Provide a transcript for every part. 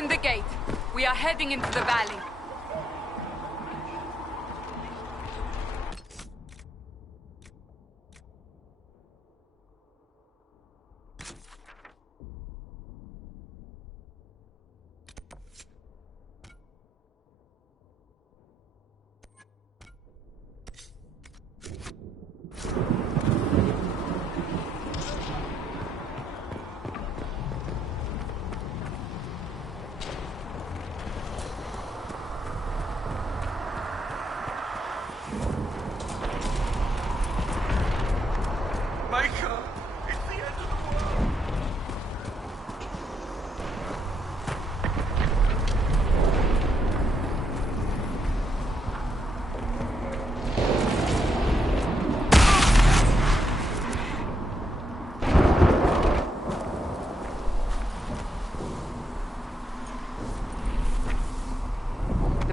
Open the gate. We are heading into the valley.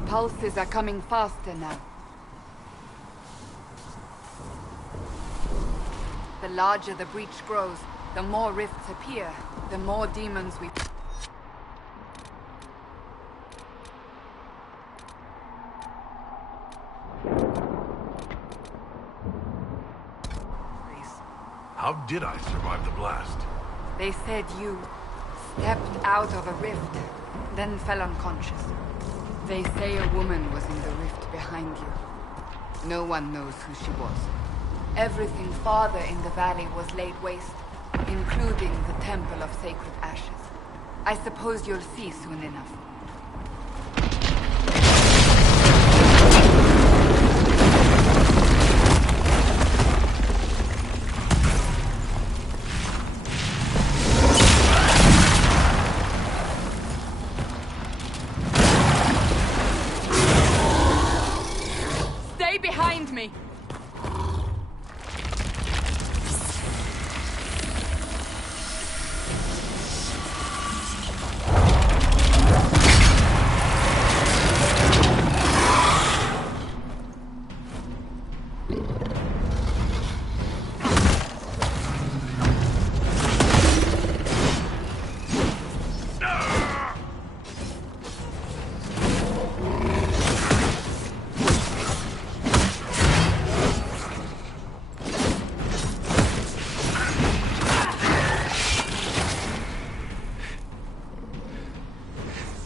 Pulses are coming faster now. The larger the breach grows, the more rifts appear, the more demons we... How did I survive the blast? They said you stepped out of a rift, then fell unconscious. They say a woman was in the rift behind you. No one knows who she was. Everything farther in the valley was laid waste, including the Temple of Sacred Ashes. I suppose you'll see soon enough. Behind me!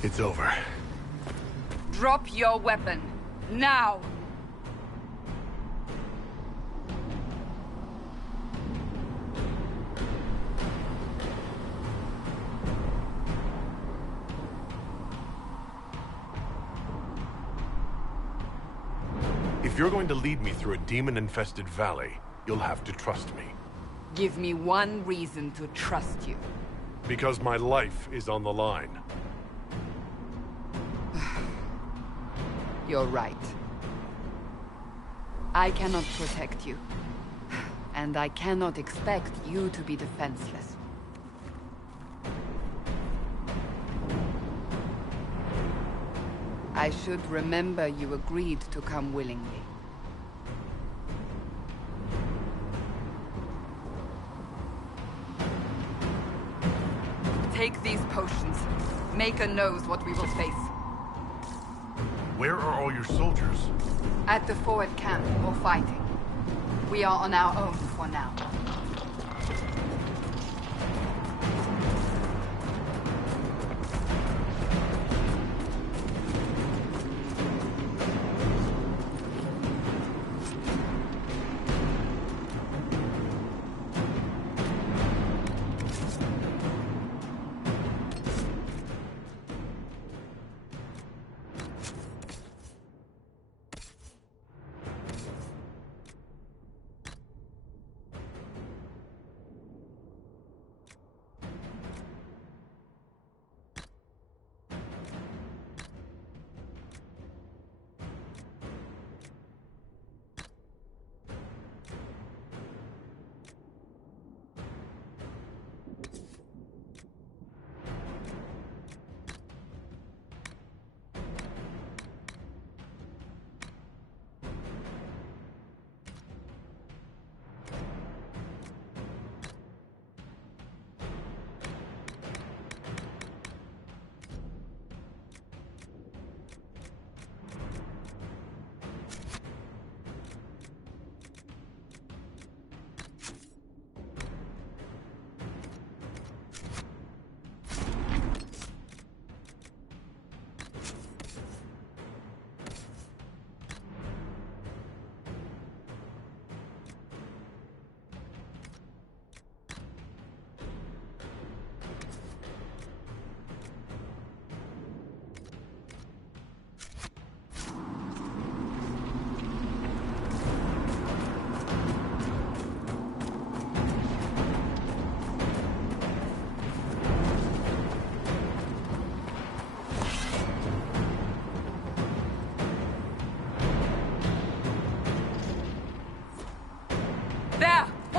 It's over. Drop your weapon. Now! If you're going to lead me through a demon-infested valley, you'll have to trust me. Give me one reason to trust you. Because my life is on the line. You're right. I cannot protect you. And I cannot expect you to be defenseless. I should remember you agreed to come willingly. Take these potions. Maker knows what we will face. Where are all your soldiers? At the forward camp, or fighting. We are on our own for now.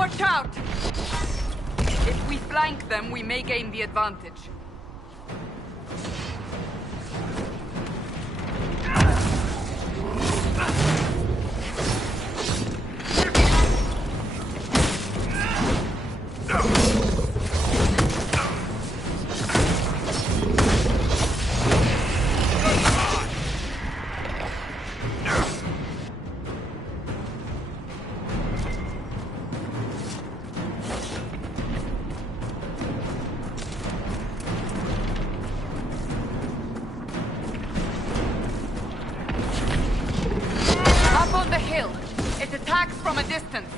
Watch out! If we flank them, we may gain the advantage. From a distance.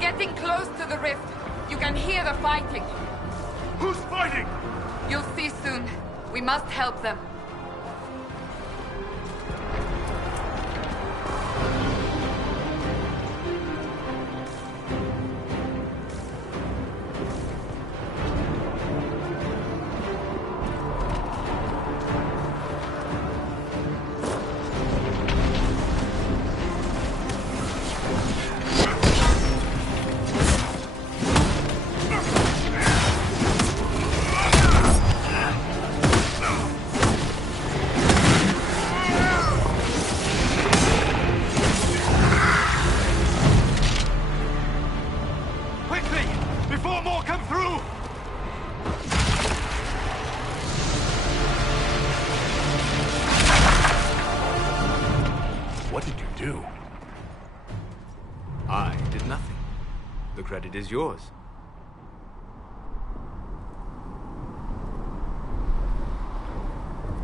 Getting close to the rift. You can hear the fighting. Who's fighting? You'll see soon. We must help them. Credit is yours.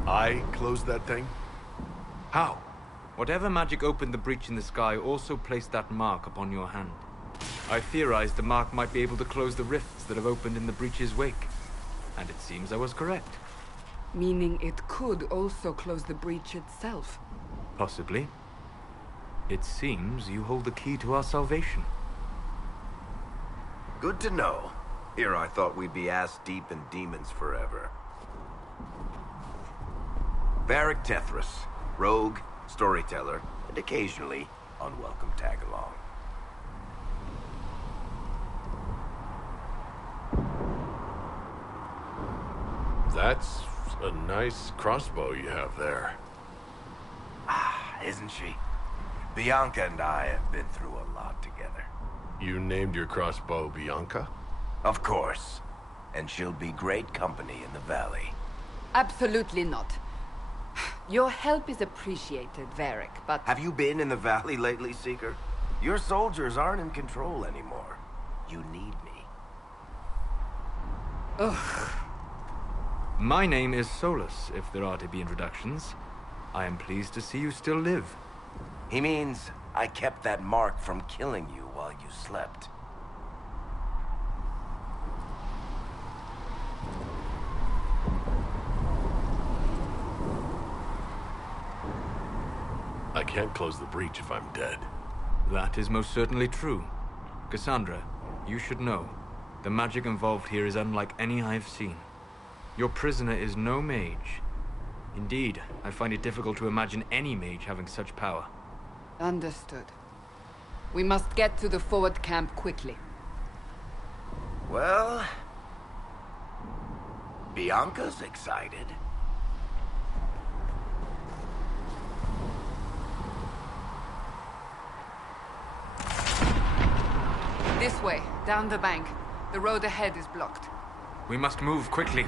I closed that thing? How? Whatever magic opened the breach in the sky also placed that mark upon your hand. I theorized the mark might be able to close the rifts that have opened in the breach's wake. And it seems I was correct. Meaning it could also close the breach itself? Possibly. It seems you hold the key to our salvation. Good to know. Here I thought we'd be ass-deep in demons forever. Varric Tethras, rogue, storyteller, and occasionally unwelcome tag-along. That's a nice crossbow you have there. Ah, isn't she? Bianca and I have been through a lot together. You named your crossbow Bianca? Of course. And she'll be great company in the valley. Absolutely not. Your help is appreciated, Varric, but... Have you been in the valley lately, Seeker? Your soldiers aren't in control anymore. You need me. Ugh. My name is Solus, if there are to be introductions. I am pleased to see you still live. He means I kept that mark from killing you while you slept. I can't close the breach if I'm dead. That is most certainly true. Cassandra, you should know. The magic involved here is unlike any I've seen. Your prisoner is no mage. Indeed, I find it difficult to imagine any mage having such power. Understood. We must get to the forward camp quickly. Well, Bianca's excited. This way, down the bank. The road ahead is blocked. We must move quickly.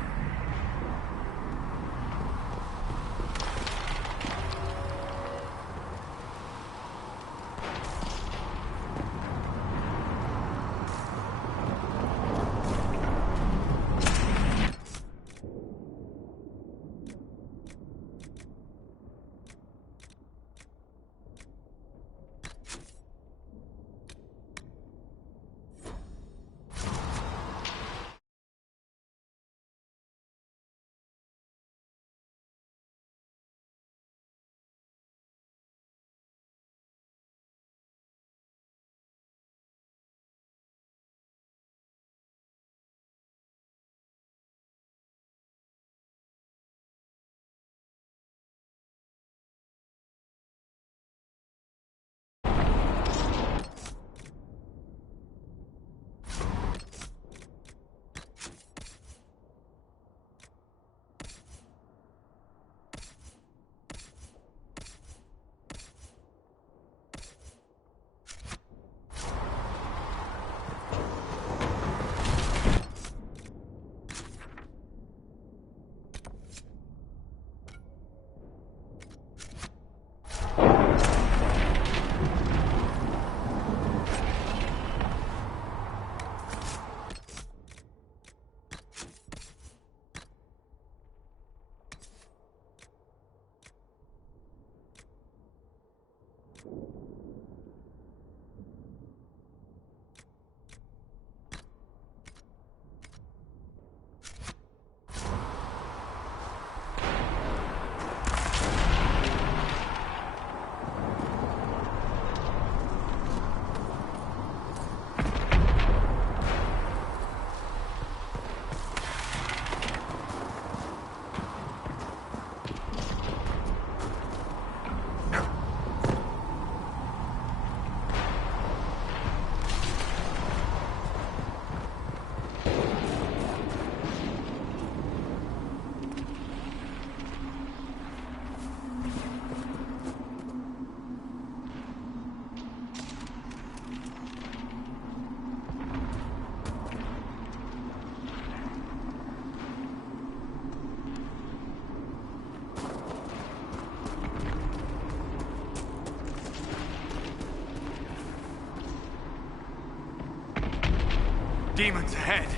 Demons ahead!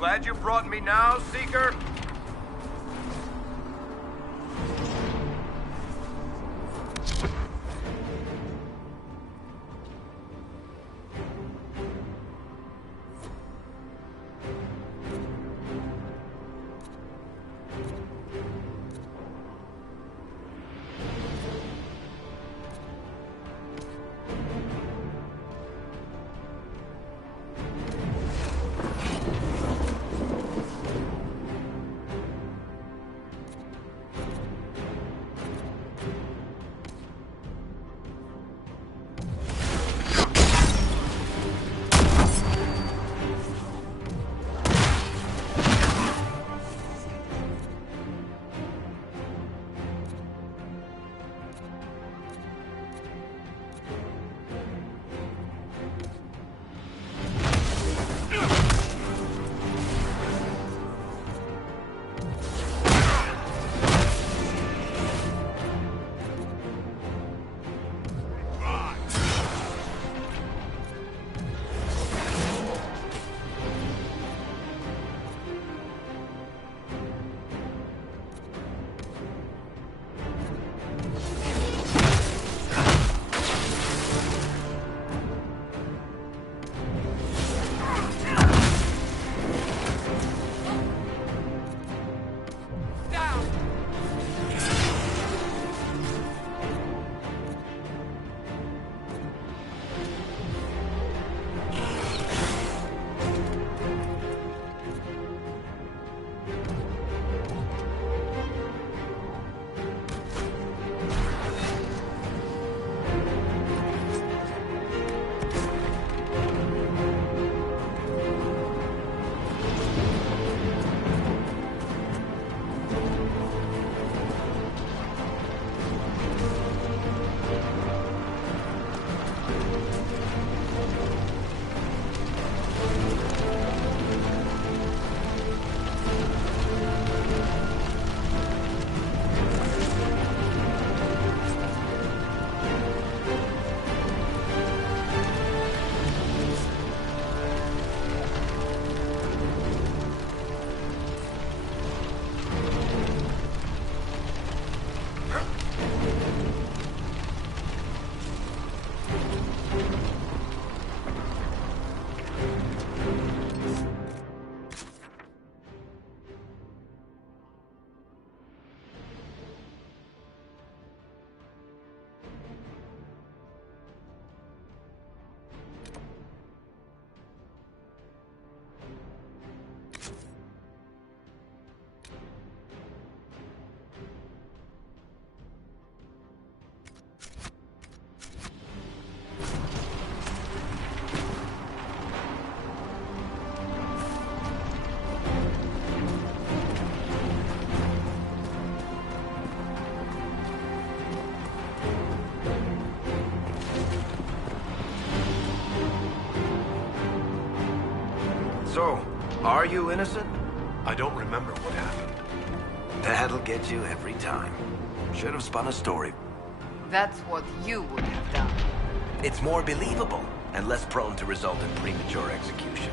Glad you brought me now, Seeker? Are you innocent? I don't remember what happened. That'll get you every time. Should have spun a story. That's what you would have done. It's more believable and less prone to result in premature execution.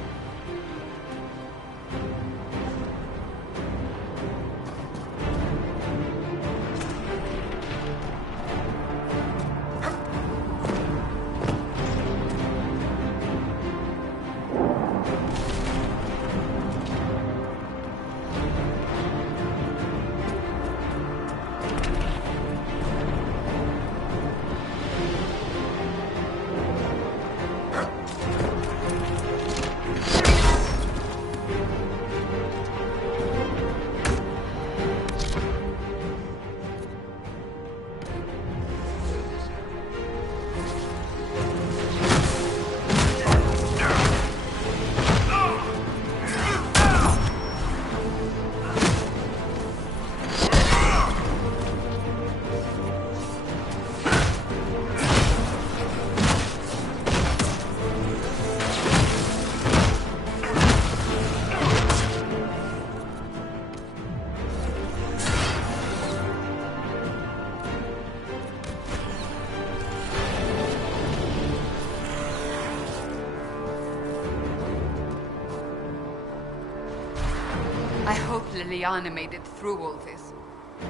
I hope Liliana made it through all this.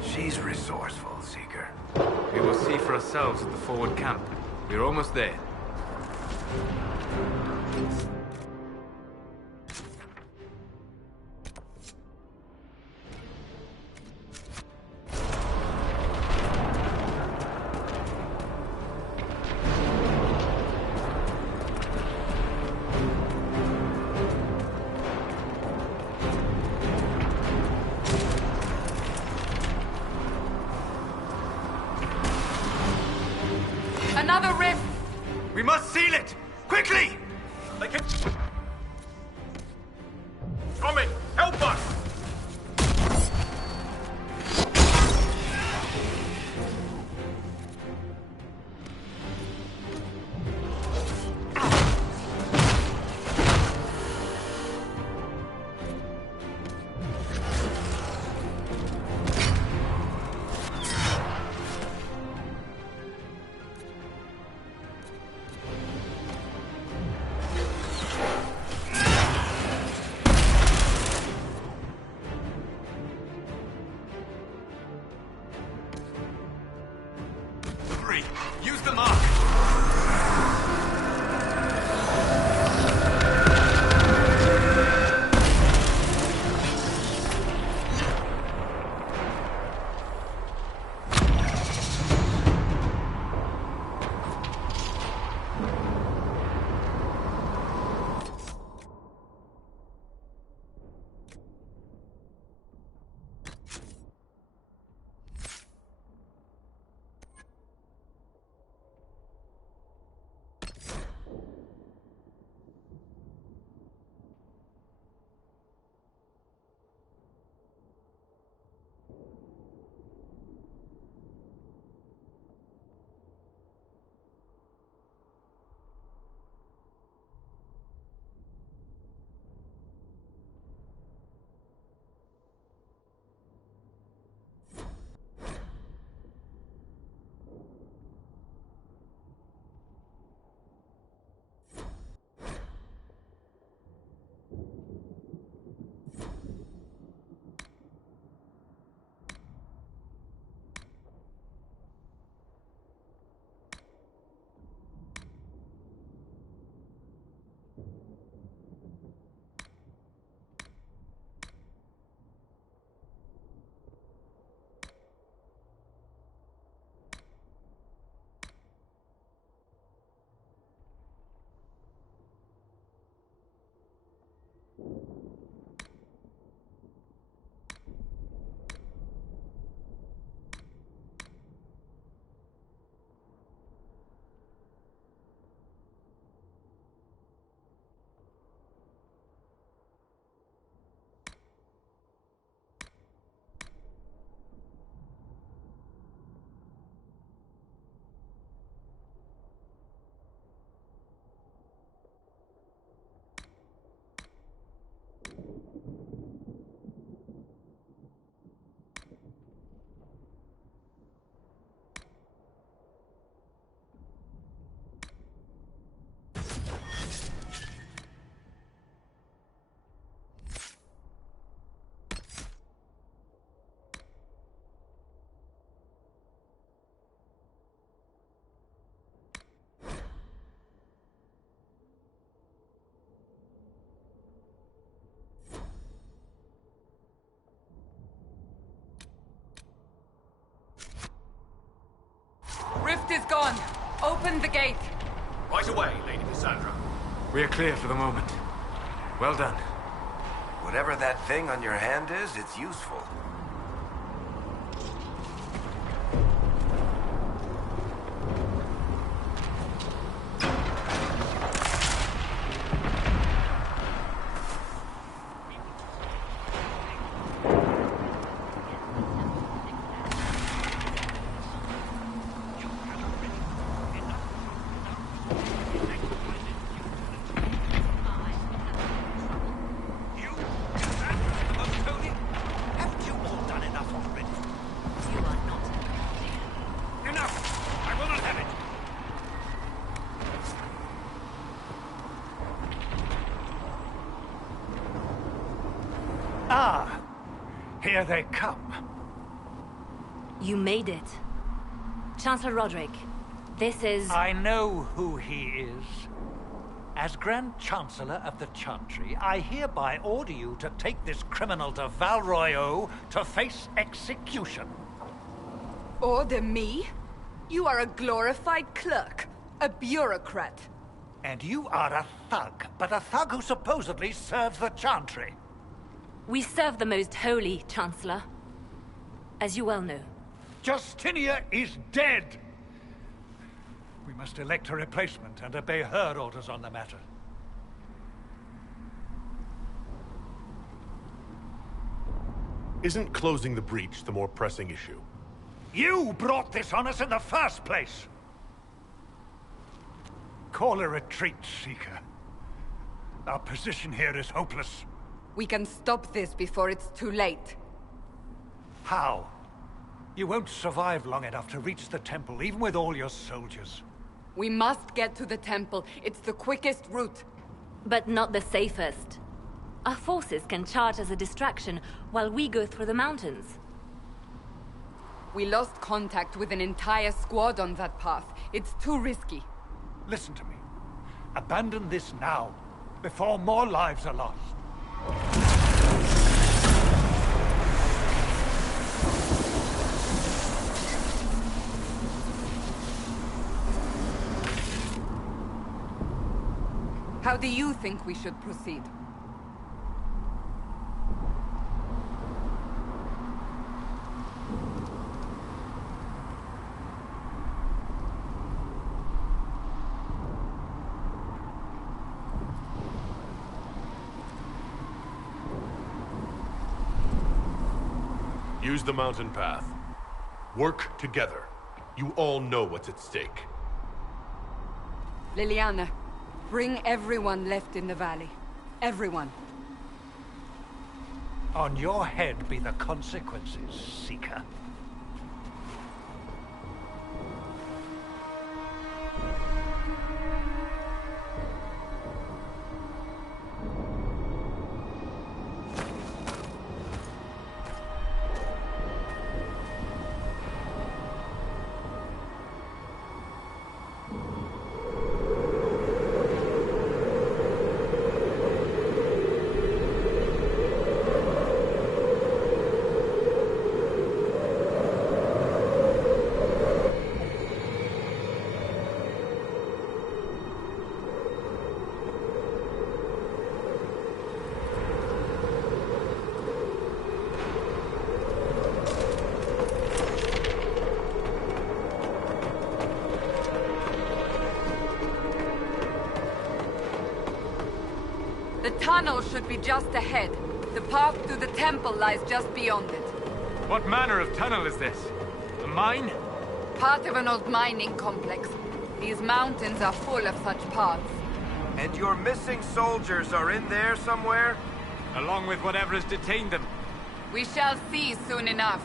She's resourceful, Seeker. We will see for ourselves at the forward camp. We're almost there. Another rift! We must seal it! Quickly! They can... Coming! Help us! gone. Open the gate. Right away, Lady Cassandra. We are clear for the moment. Well done. Whatever that thing on your hand is, it's useful. Ah, here they come. You made it. Chancellor Roderick, this is... I know who he is. As Grand Chancellor of the Chantry, I hereby order you to take this criminal to Val Royeaux to face execution. Order me? You are a glorified clerk, a bureaucrat. And you are a thug, but a thug who supposedly serves the Chantry. We serve the most holy, Chancellor. As you well know. Justinia is dead! We must elect a replacement and obey her orders on the matter. Isn't closing the breach the more pressing issue? You brought this on us in the first place! Call a retreat, Seeker. Our position here is hopeless. We can stop this before it's too late. How? You won't survive long enough to reach the temple, even with all your soldiers. We must get to the temple. It's the quickest route. But not the safest. Our forces can charge as a distraction while we go through the mountains. We lost contact with an entire squad on that path. It's too risky. Listen to me. Abandon this now, before more lives are lost. How do you think we should proceed? Use the mountain path. Work together. You all know what's at stake. Liliana, bring everyone left in the valley. Everyone. On your head be the consequences, Seeker. The tunnel should be just ahead. The path to the temple lies just beyond it. What manner of tunnel is this? A mine? Part of an old mining complex. These mountains are full of such paths. And your missing soldiers are in there somewhere? Along with whatever has detained them. We shall see soon enough.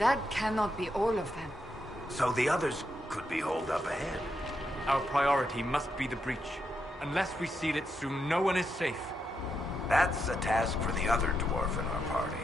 That cannot be all of them. So the others could be holed up ahead. Our priority must be the breach. Unless we seal it soon, no one is safe. That's a task for the other dwarf in our party.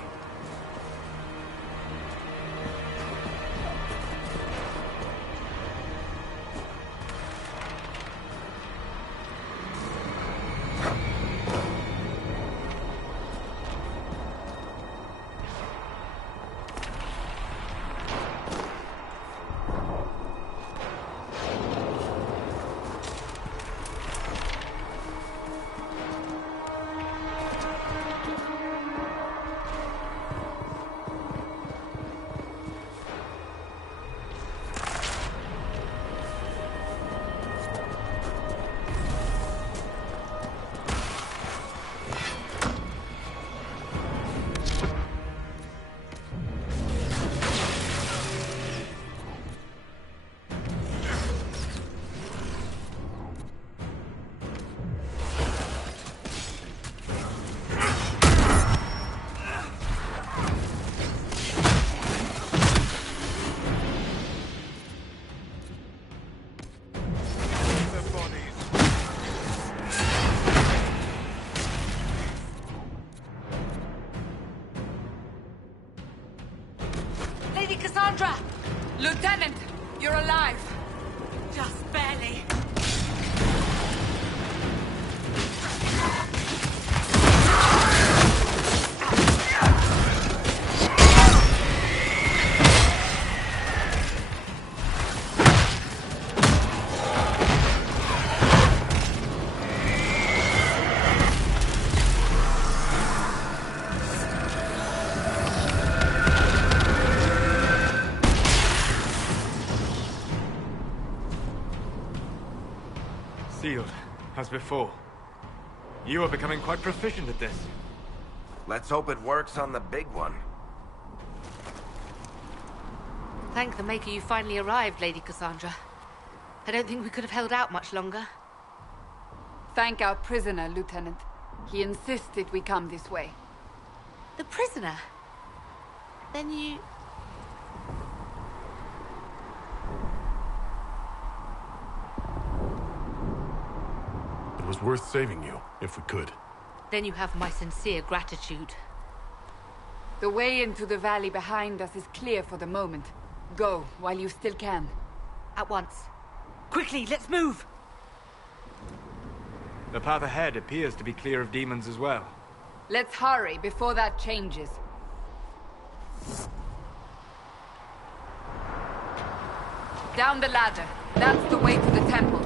Lady Cassandra! Lieutenant, you're alive. Just barely. Sealed, as before. You are becoming quite proficient at this. Let's hope it works on the big one. Thank the Maker you finally arrived, Lady Cassandra. I don't think we could have held out much longer. Thank our prisoner, Lieutenant. He insisted we come this way. The prisoner? Then you... It was worth saving you, if we could. Then you have my sincere gratitude. The way into the valley behind us is clear for the moment. Go, while you still can. At once. Quickly, let's move! The path ahead appears to be clear of demons as well. Let's hurry before that changes. Down the ladder. That's the way to the temple.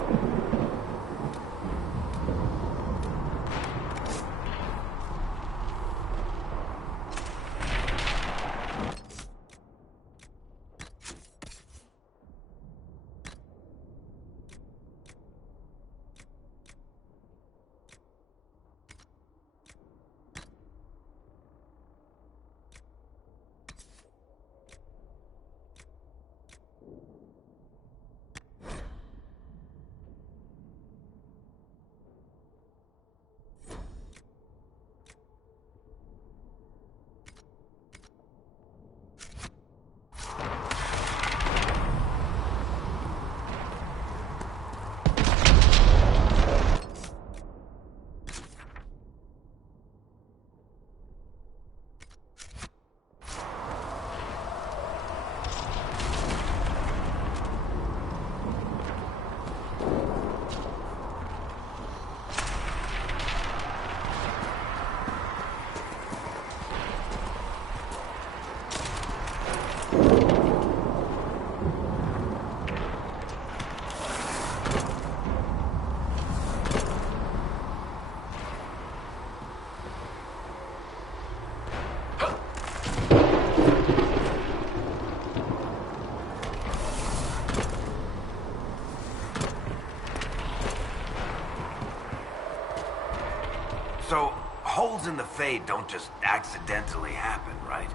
So, holes in the Fade don't just accidentally happen, right?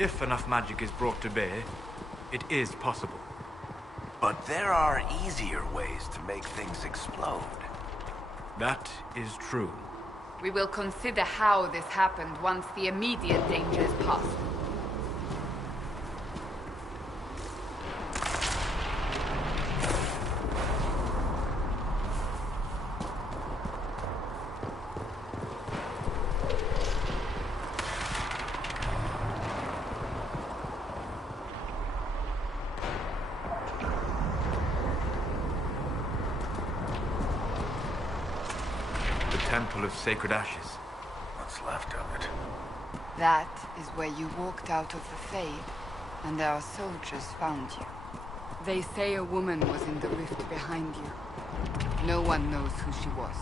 If enough magic is brought to bear, it is possible. But there are easier ways to make things explode. That is true. We will consider how this happened once the immediate danger is past. Temple of Sacred Ashes. What's left of it? That is where you walked out of the Fade, and our soldiers found you. They say a woman was in the rift behind you. No one knows who she was.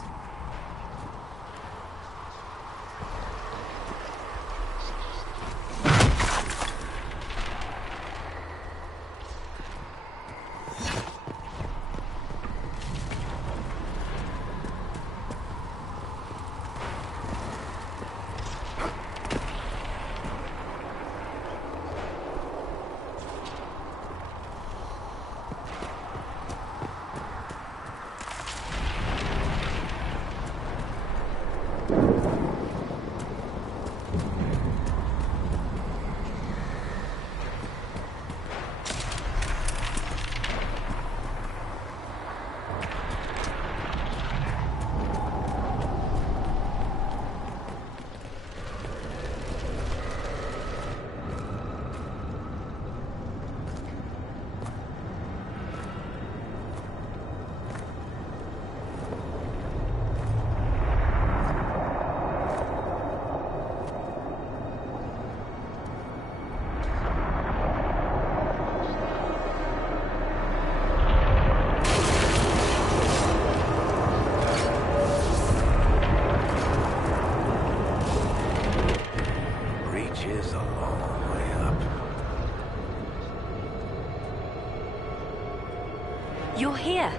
You're here.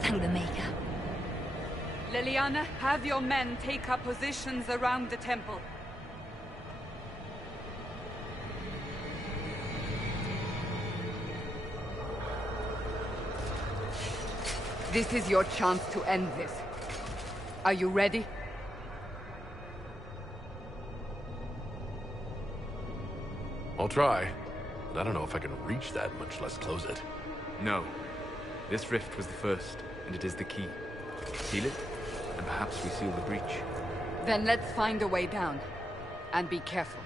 Thank the Maker. Liliana, have your men take up positions around the temple. This is your chance to end this. Are you ready? I'll try, but I don't know if I can reach that, much less close it. No. This rift was the first, and it is the key. Seal it, and perhaps we seal the breach. Then let's find a way down. And be careful.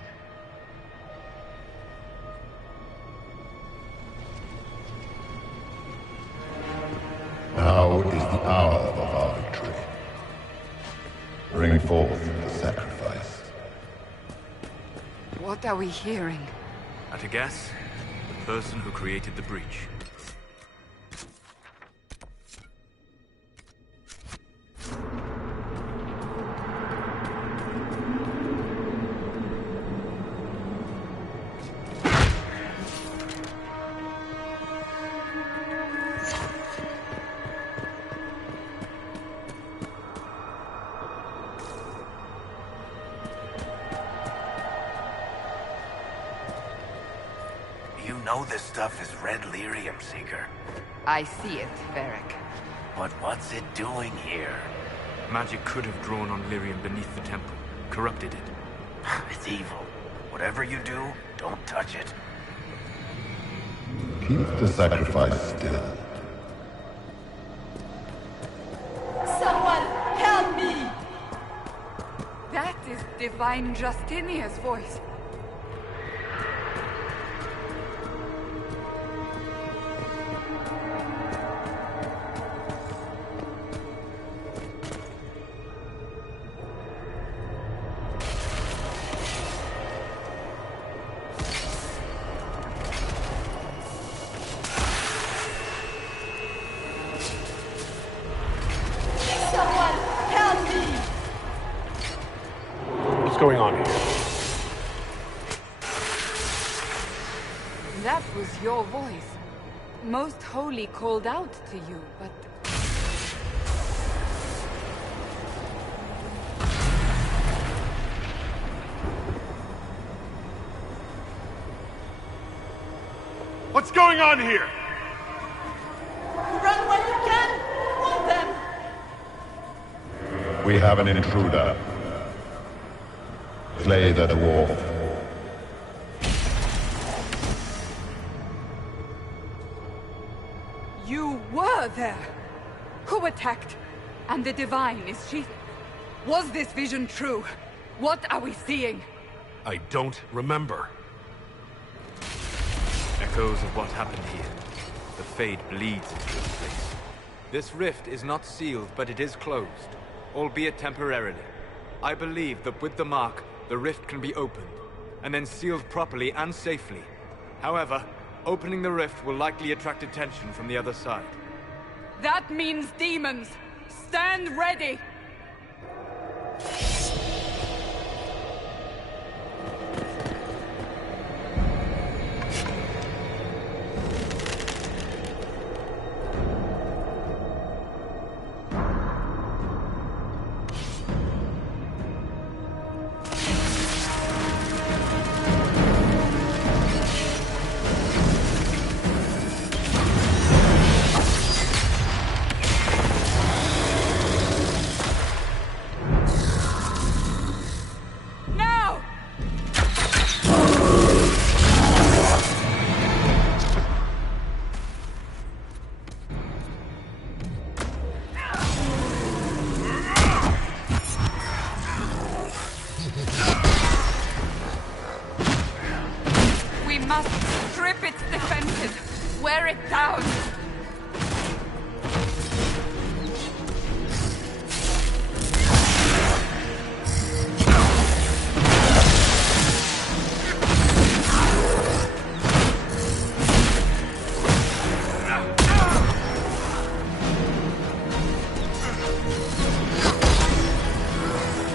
Now is the hour of our victory. Bring forth the sacrifice. What are we hearing? At a guess, the person who created the breach. You know this stuff is red lyrium, Seeker. I see it, Varric. But what's it doing here? Magic could have drawn on lyrium beneath the temple, corrupted it. It's evil. Whatever you do, don't touch it. Keep the sacrifice still. Someone help me! That is Divine Justinia's voice. What's going on here? That was your voice. Most Holy called out to you, but... What's going on here? Run when you can! Hold them! We have an intruder. Slay the dwarf. You were there! Who attacked? And the Divine, is she... Was this vision true? What are we seeing? I don't remember. Echoes of what happened here. The Fade bleeds into this place. This rift is not sealed, but it is closed. albeit temporarily. I believe that with the mark, the rift can be opened, and then sealed properly and safely. However, opening the rift will likely attract attention from the other side. That means demons! Stand ready! Wear it down!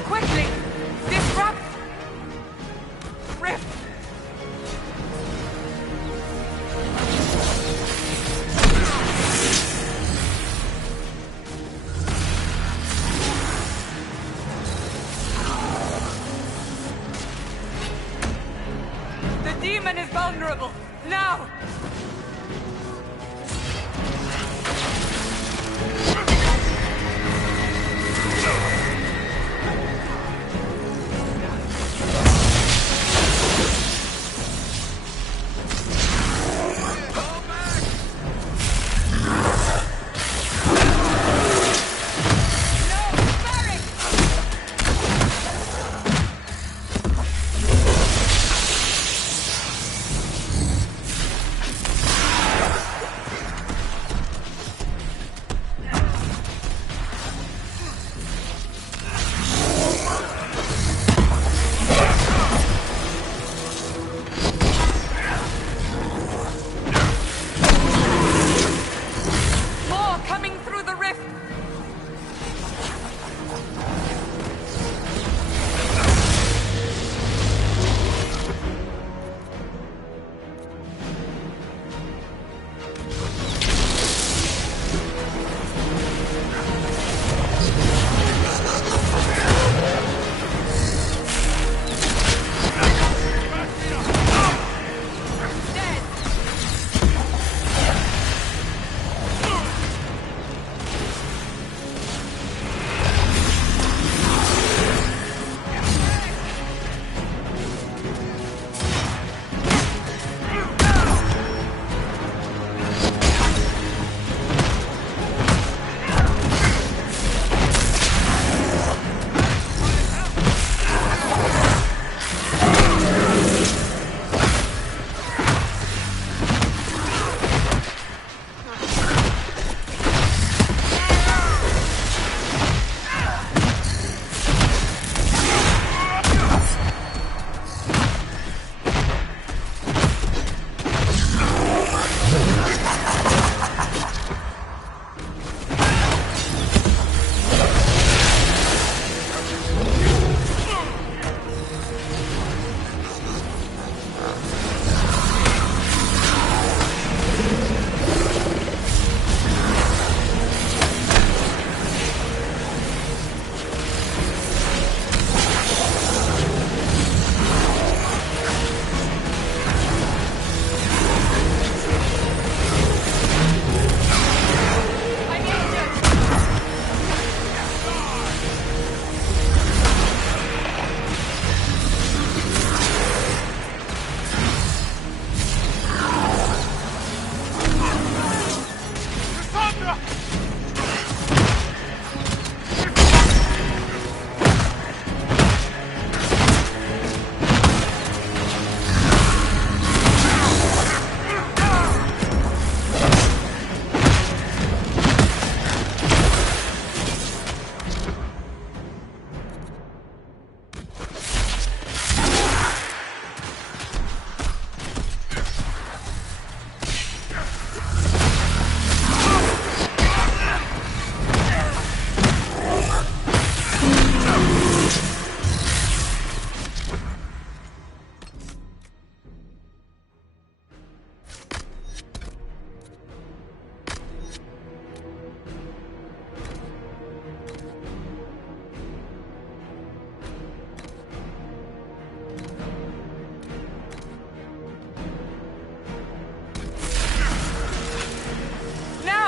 Quickly! Disrupt! Rift! The demon is vulnerable! Now!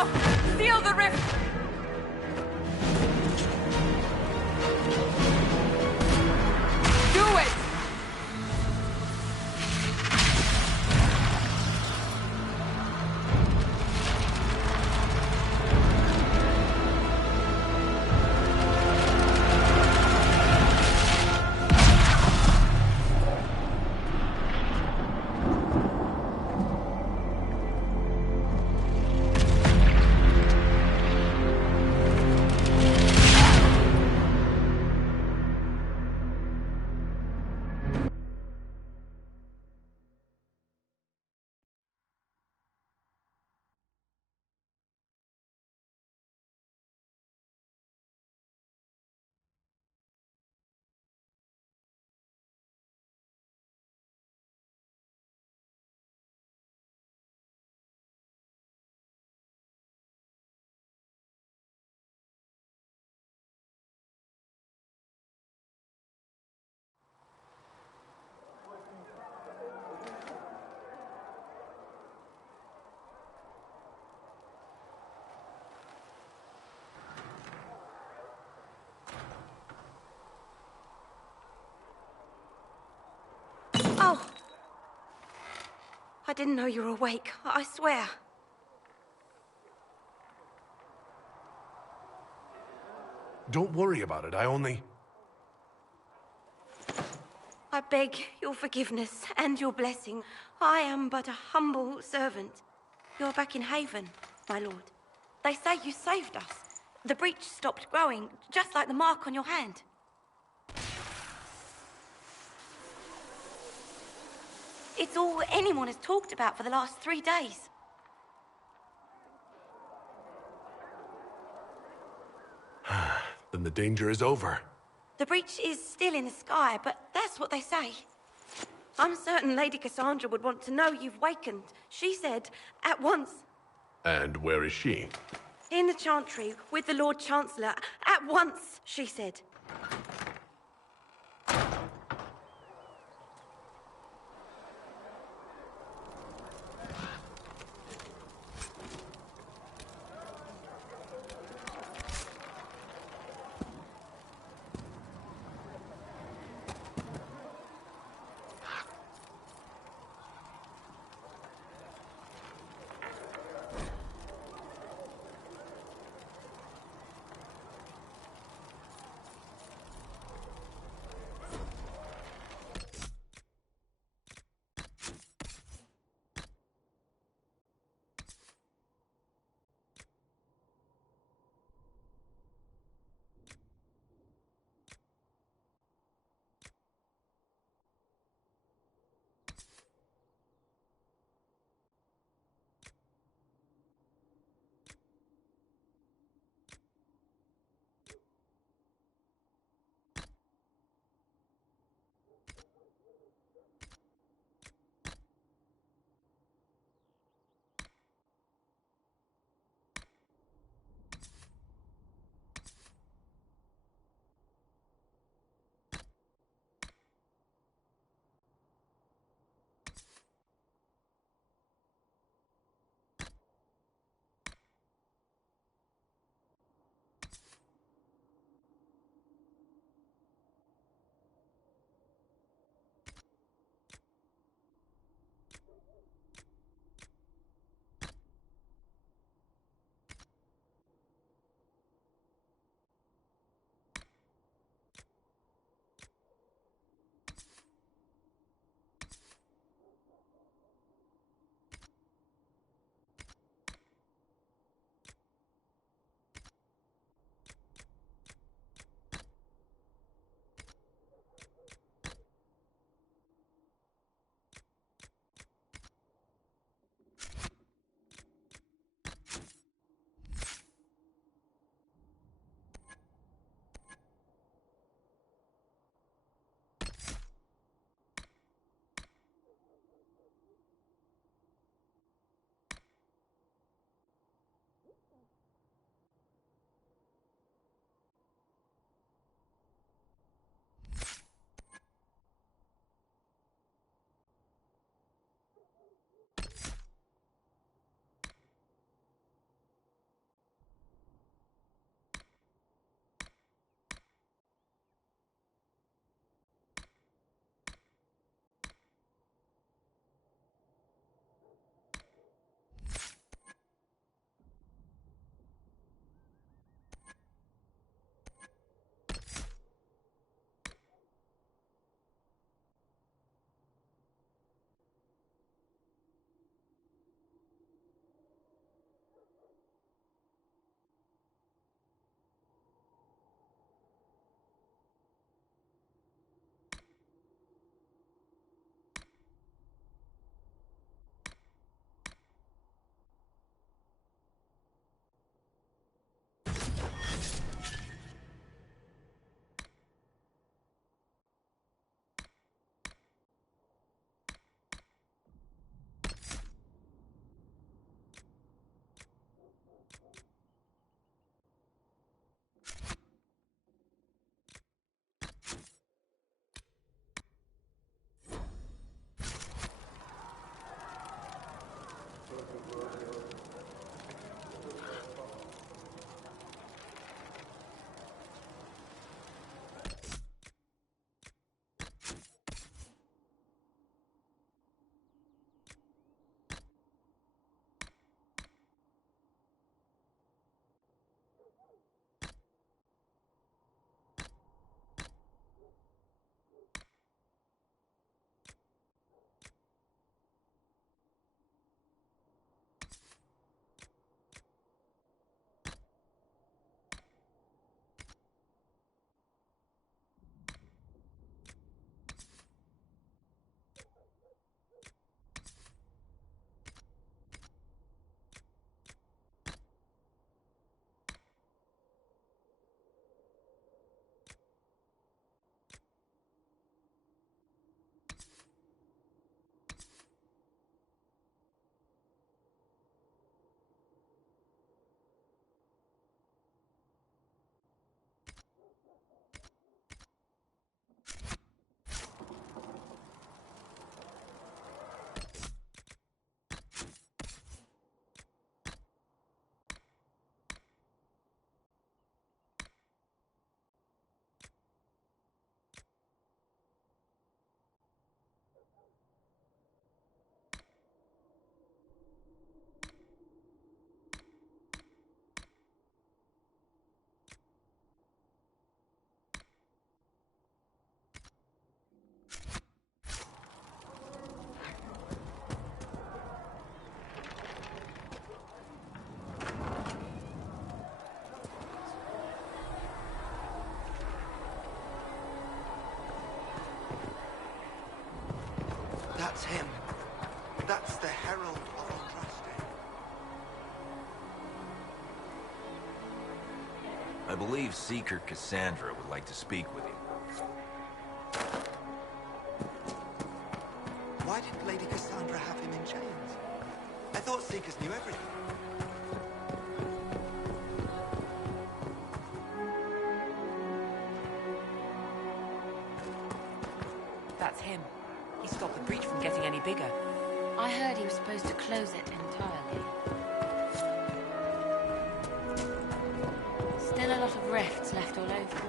Now! Seal the rift! Do it! Oh! I didn't know you were awake, I swear. Don't worry about it, I only... I beg your forgiveness and your blessing. I am but a humble servant. You're back in Haven, my lord. They say you saved us. The breach stopped growing, just like the mark on your hand. It's all anyone has talked about for the last 3 days. Then the danger is over. The breach is still in the sky, but that's what they say. I'm certain Lady Cassandra would want to know you've wakened. She said, at once. And where is she? In the Chantry, with the Lord Chancellor. At once, she said. That's him. That's the Herald of Andraste. I believe Seeker Cassandra would like to speak with you. Why did Lady Cassandra have him in chains? I thought Seekers knew everything. That's him. He stopped the breach from getting any bigger. I heard he was supposed to close it entirely. Still a lot of rifts left all over.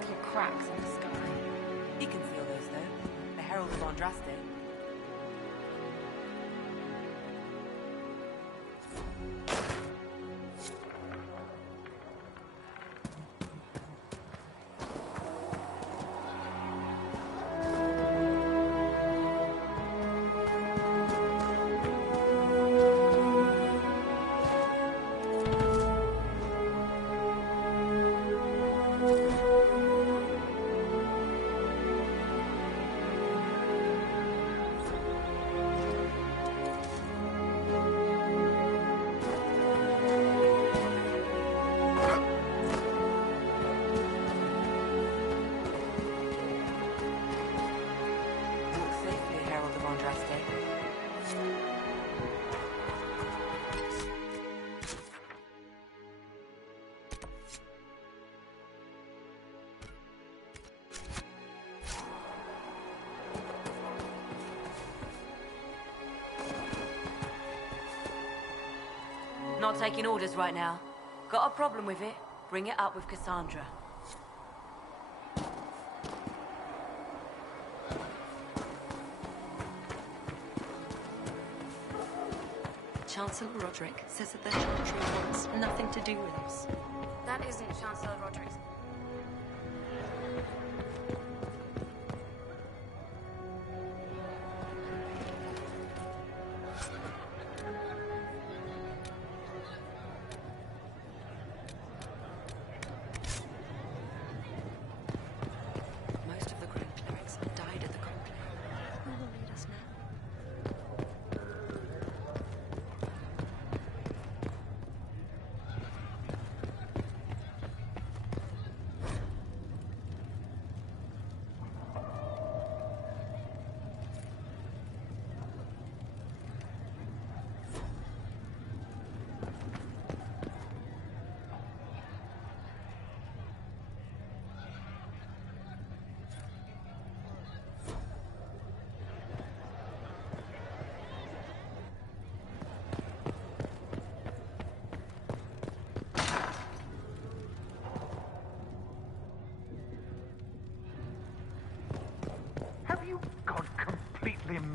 Little cracks in the sky. He can feel those, though. The Herald of Andraste. Not taking orders right now. Got a problem with it? Bring it up with Cassandra. Chancellor Roderick says that the Chantry wants nothing to do with us. That isn't Chancellor Roderick's. Most of the Grand Clerics have died at the conclave. Who will lead us now?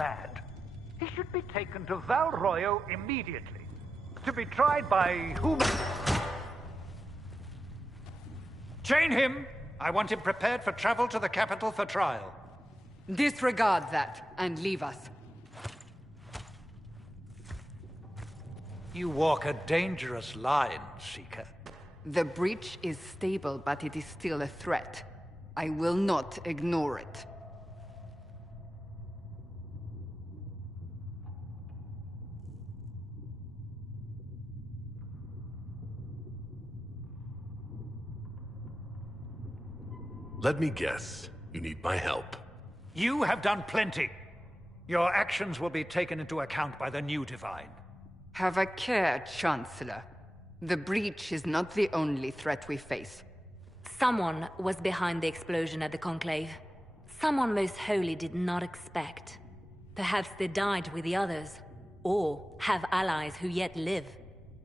mad. He should be taken to Val Royo immediately, to be tried by whom... Chain him! I want him prepared for travel to the capital for trial. Disregard that, and leave us. You walk a dangerous line, Seeker. The breach is stable, but it is still a threat. I will not ignore it. Let me guess. You need my help. You have done plenty. Your actions will be taken into account by the new Divine. Have a care, Chancellor. The breach is not the only threat we face. Someone was behind the explosion at the Conclave. Someone Most Holy did not expect. Perhaps they died with the others, or have allies who yet live.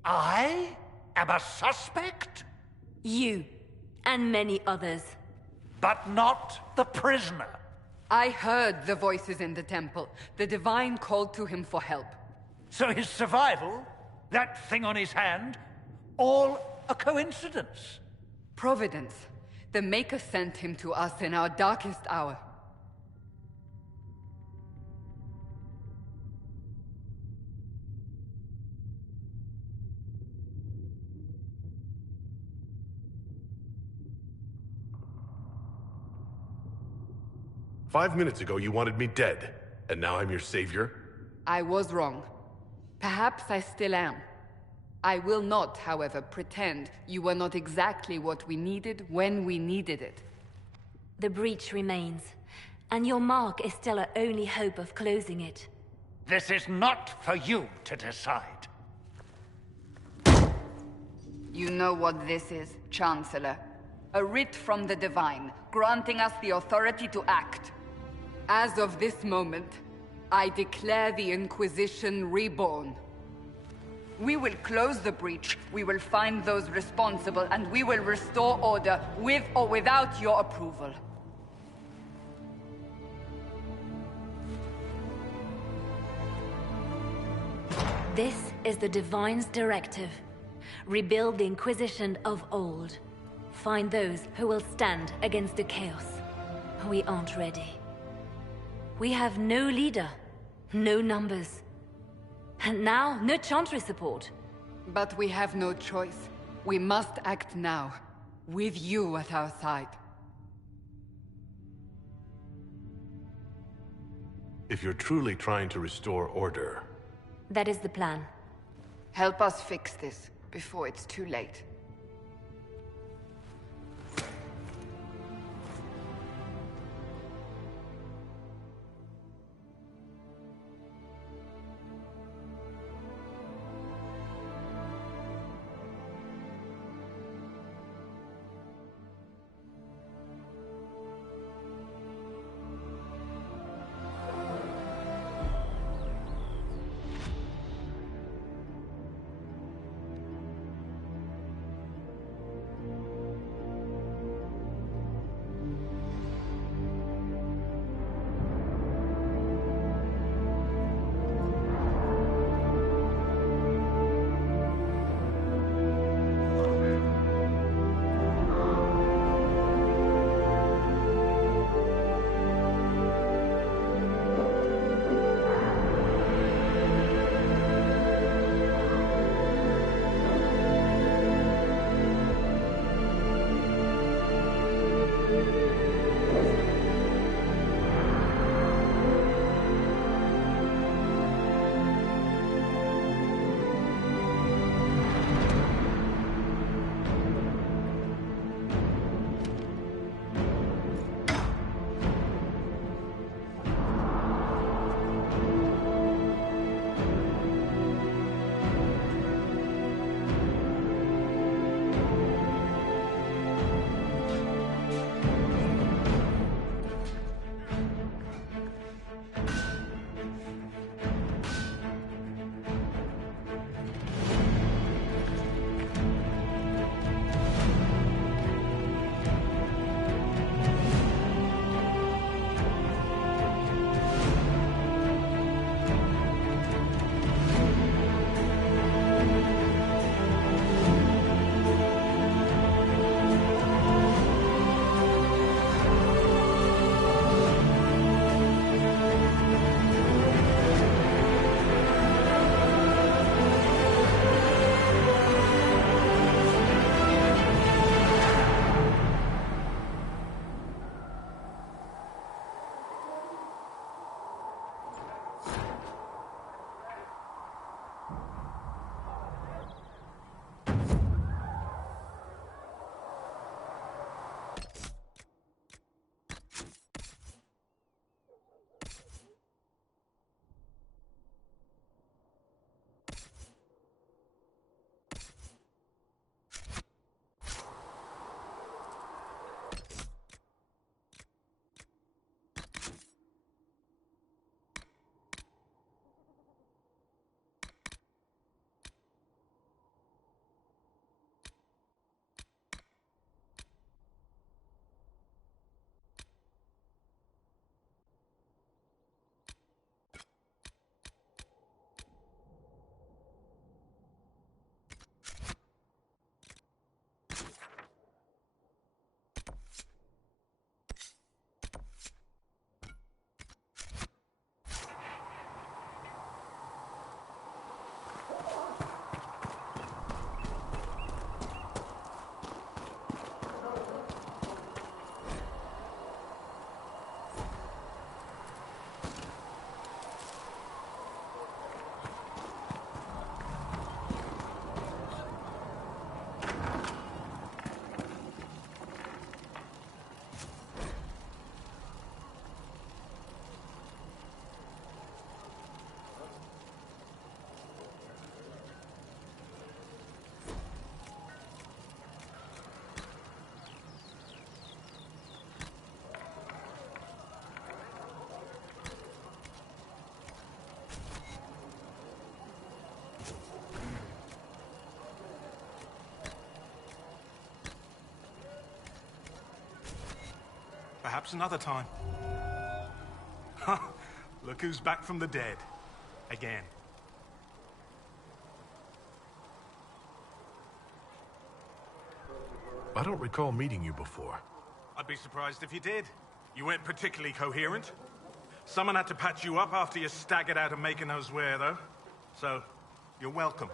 I am a suspect? You, and many others. But not the prisoner. I heard the voices in the temple. The Divine called to him for help. So his survival, that thing on his hand, all a coincidence? Providence. The Maker sent him to us in our darkest hour. "5 minutes ago, you wanted me dead, and now I'm your savior?" I was wrong. Perhaps I still am. I will not, however, pretend you were not exactly what we needed when we needed it. The breach remains, and your mark is still our only hope of closing it. This is not for you to decide. You know what this is, Chancellor. A writ from the Divine, granting us the authority to act. As of this moment, I declare the Inquisition reborn. We will close the breach, we will find those responsible, and we will restore order, with or without your approval. This is the Divine's directive. Rebuild the Inquisition of old. Find those who will stand against the chaos. We aren't ready. We have no leader, no numbers. And now, no Chantry support. But we have no choice. We must act now, with you at our side. If you're truly trying to restore order... That is the plan. Help us fix this, before it's too late. Perhaps another time. Look who's back from the dead. Again. I don't recall meeting you before. I'd be surprised if you did. You weren't particularly coherent. Someone had to patch you up after you staggered out of making knows where, though. So, you're welcome.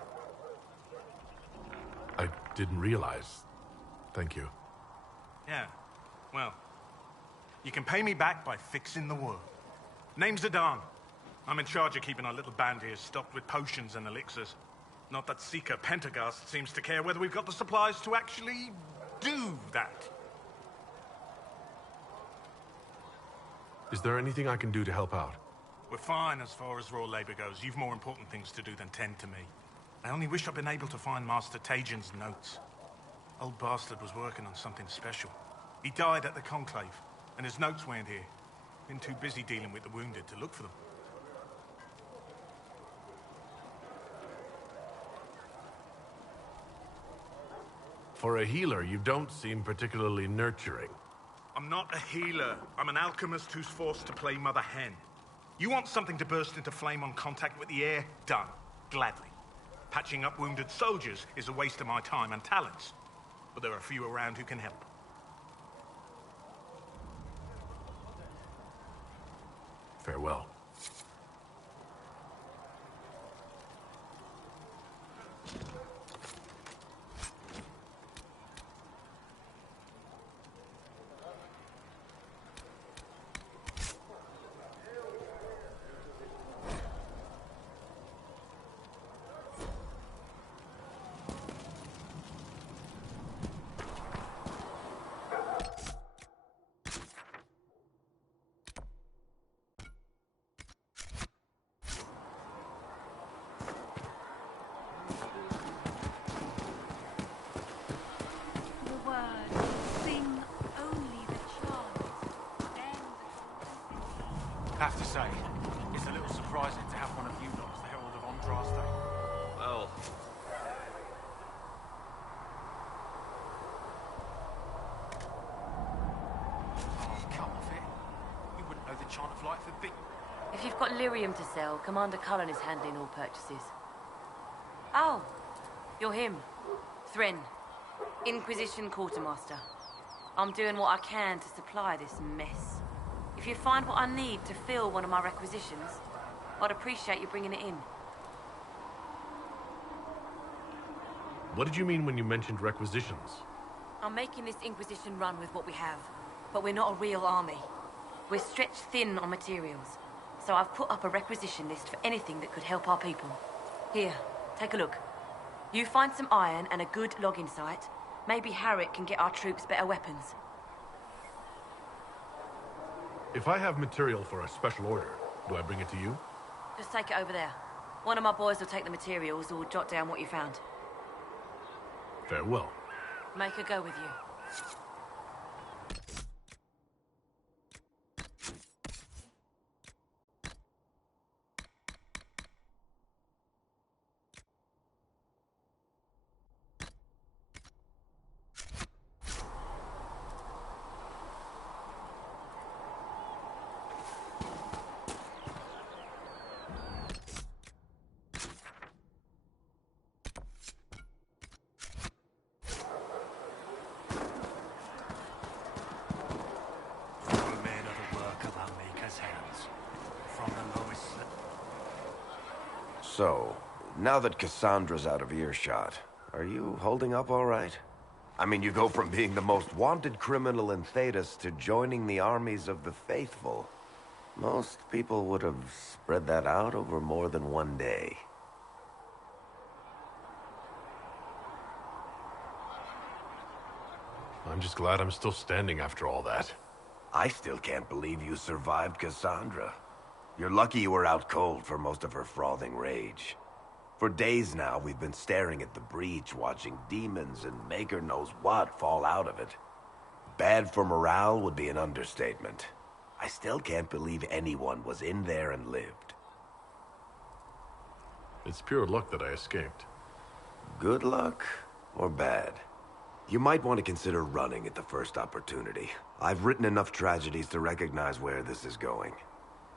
I didn't realize. Thank you. Yeah, well, you can pay me back by fixing the world. Name's Adan. I'm in charge of keeping our little band here stocked with potions and elixirs. Not that Seeker Pentagast seems to care whether we've got the supplies to actually do that. Is there anything I can do to help out? We're fine as far as raw labor goes. You've more important things to do than tend to me. I only wish I'd been able to find Master Tajin's notes. Old bastard was working on something special. He died at the Conclave, and his notes weren't here. Been too busy dealing with the wounded to look for them. For a healer, you don't seem particularly nurturing. I'm not a healer. I'm an alchemist who's forced to play Mother Hen. You want something to burst into flame on contact with the air? Done. Gladly. Patching up wounded soldiers is a waste of my time and talents. But there are a few around who can help. Farewell. I have to say, it's a little surprising to have one of you lot as the Herald of Andraste. Well... Oh, come off it. You wouldn't know the chant of light for big... If you've got lyrium to sell, Commander Cullen is handling all purchases. Oh, you're him. Thren, Inquisition Quartermaster. I'm doing what I can to supply this mess. If you find what I need to fill one of my requisitions, I'd appreciate you bringing it in. What did you mean when you mentioned requisitions? I'm making this Inquisition run with what we have, but we're not a real army. We're stretched thin on materials, so I've put up a requisition list for anything that could help our people. Here, take a look. You find some iron and a good logging site, maybe Harriet can get our troops better weapons. If I have material for a special order, do I bring it to you? Just take it over there. One of my boys will take the materials or jot down what you found. Farewell. Make a go with you. So, now that Cassandra's out of earshot, are you holding up all right? I mean, you go from being the most wanted criminal in Thedas to joining the armies of the faithful. Most people would have spread that out over more than one day. I'm just glad I'm still standing after all that. I still can't believe you survived Cassandra. You're lucky you were out cold for most of her frothing rage. For days now, we've been staring at the breach, watching demons and maker knows what fall out of it. Bad for morale would be an understatement. I still can't believe anyone was in there and lived. It's pure luck that I escaped. Good luck or bad? You might want to consider running at the first opportunity. I've written enough tragedies to recognize where this is going.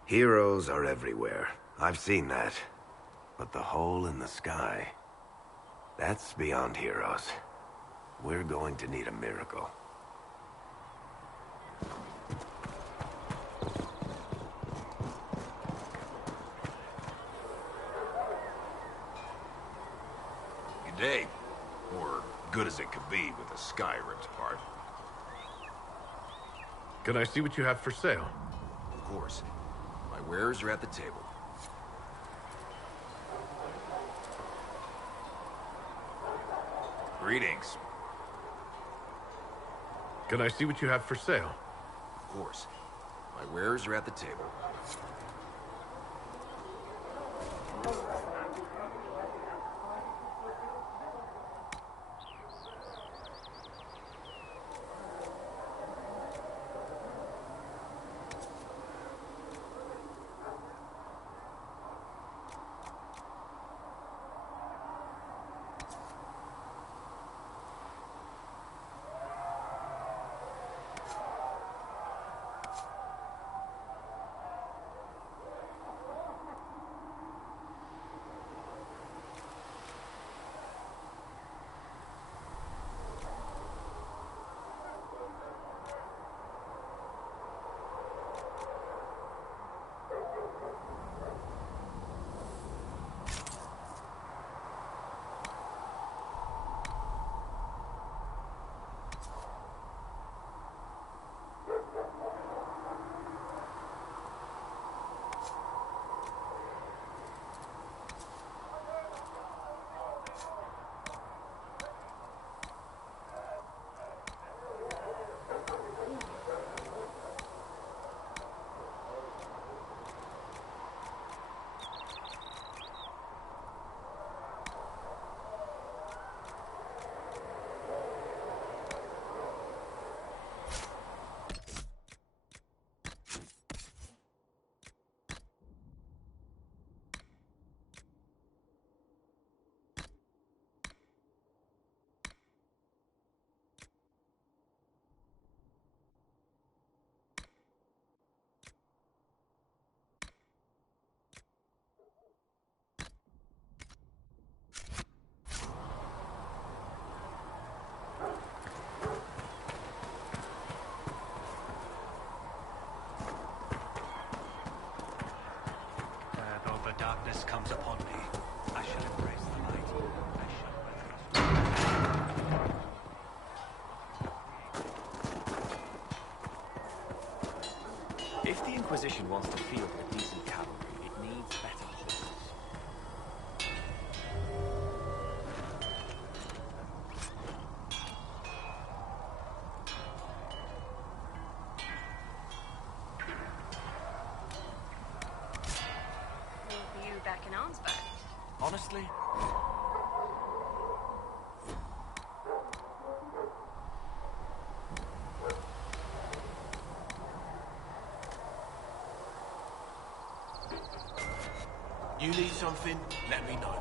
Heroes are everywhere. I've seen that. But the hole in the sky... that's beyond heroes. We're going to need a miracle. Good day. Or good as it could be with the sky ripped apart. Can I see what you have for sale? Of course. My wares are at the table. Greetings. Can I see what you have for sale? Of course. My wares are at the table. Darkness comes upon me. I shall embrace the light. I shall If the Inquisition wants to field a decent cavalry, it needs better horses. Back in Arnsburg. Honestly? You need something? Let me know.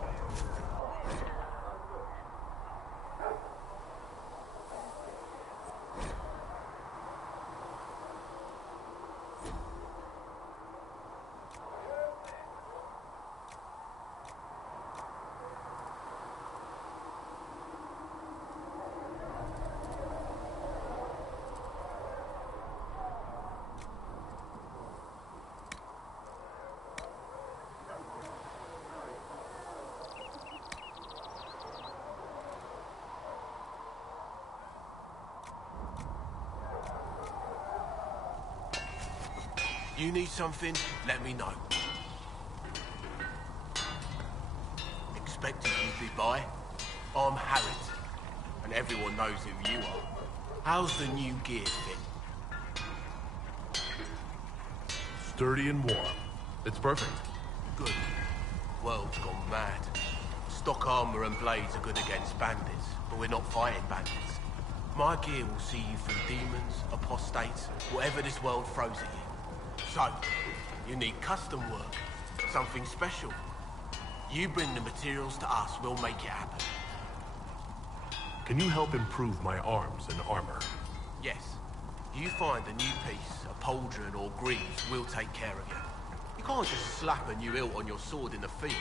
You need something? Let me know. Expected you'd be by. I'm Harriet, and everyone knows who you are. How's the new gear fit? Sturdy and warm. It's perfect. Good. World's gone mad. Stock armor and blades are good against bandits, but we're not fighting bandits. My gear will see you through demons, apostates, whatever this world throws at you. So, you need custom work, something special. You bring the materials to us, we'll make it happen. Can you help improve my arms and armor? Yes. If you find a new piece, a pauldron or greaves, we'll take care of you. You can't just slap a new hilt on your sword in the field.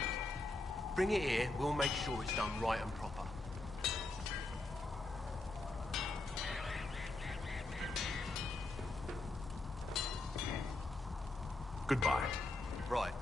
Bring it here, we'll make sure it's done right and proper. Goodbye. Right.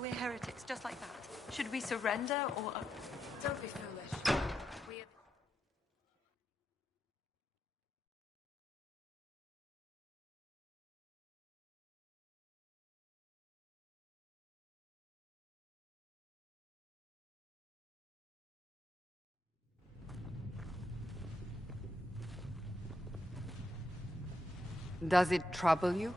We're heretics, just like that. Should we surrender, or... Don't be foolish. Does it trouble you?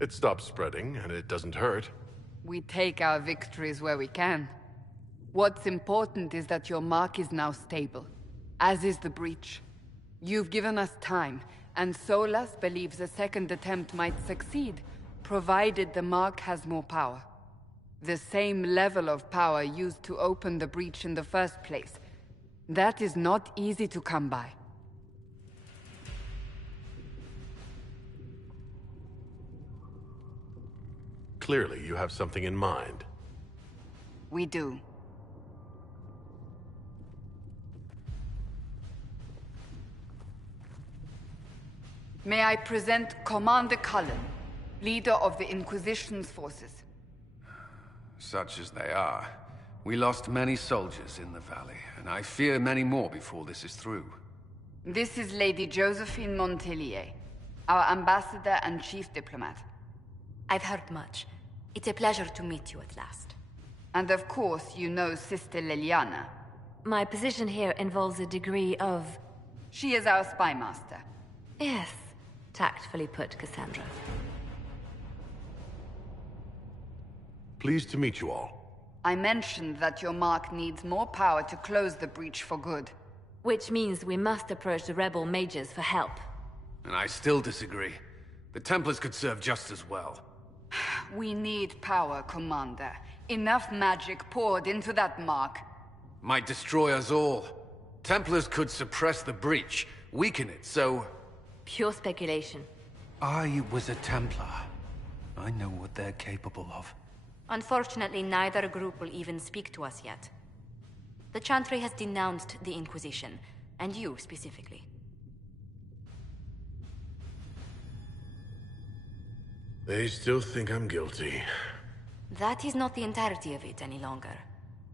It stops spreading, and it doesn't hurt. We take our victories where we can. What's important is that your mark is now stable, as is the breach. You've given us time, and Solas believes a second attempt might succeed, provided the mark has more power. The same level of power used to open the breach in the first place. That is not easy to come by. Clearly, you have something in mind. We do. May I present Commander Cullen, leader of the Inquisition's forces. Such as they are. We lost many soldiers in the valley, and I fear many more before this is through. This is Lady Josephine Montelier, our ambassador and chief diplomat. I've heard much. It's a pleasure to meet you at last. And of course, you know Sister Liliana. My position here involves a degree of... She is our spy master. Yes, tactfully put, Cassandra. Pleased to meet you all. I mentioned that your mark needs more power to close the breach for good. Which means we must approach the rebel mages for help. And I still disagree. The Templars could serve just as well. We need power, Commander. Enough magic poured into that mark. Might destroy us all. Templars could suppress the breach, weaken it, so... Pure speculation. I was a Templar. I know what they're capable of. Unfortunately, neither group will even speak to us yet. The Chantry has denounced the Inquisition, and you specifically. They still think I'm guilty. That is not the entirety of it any longer.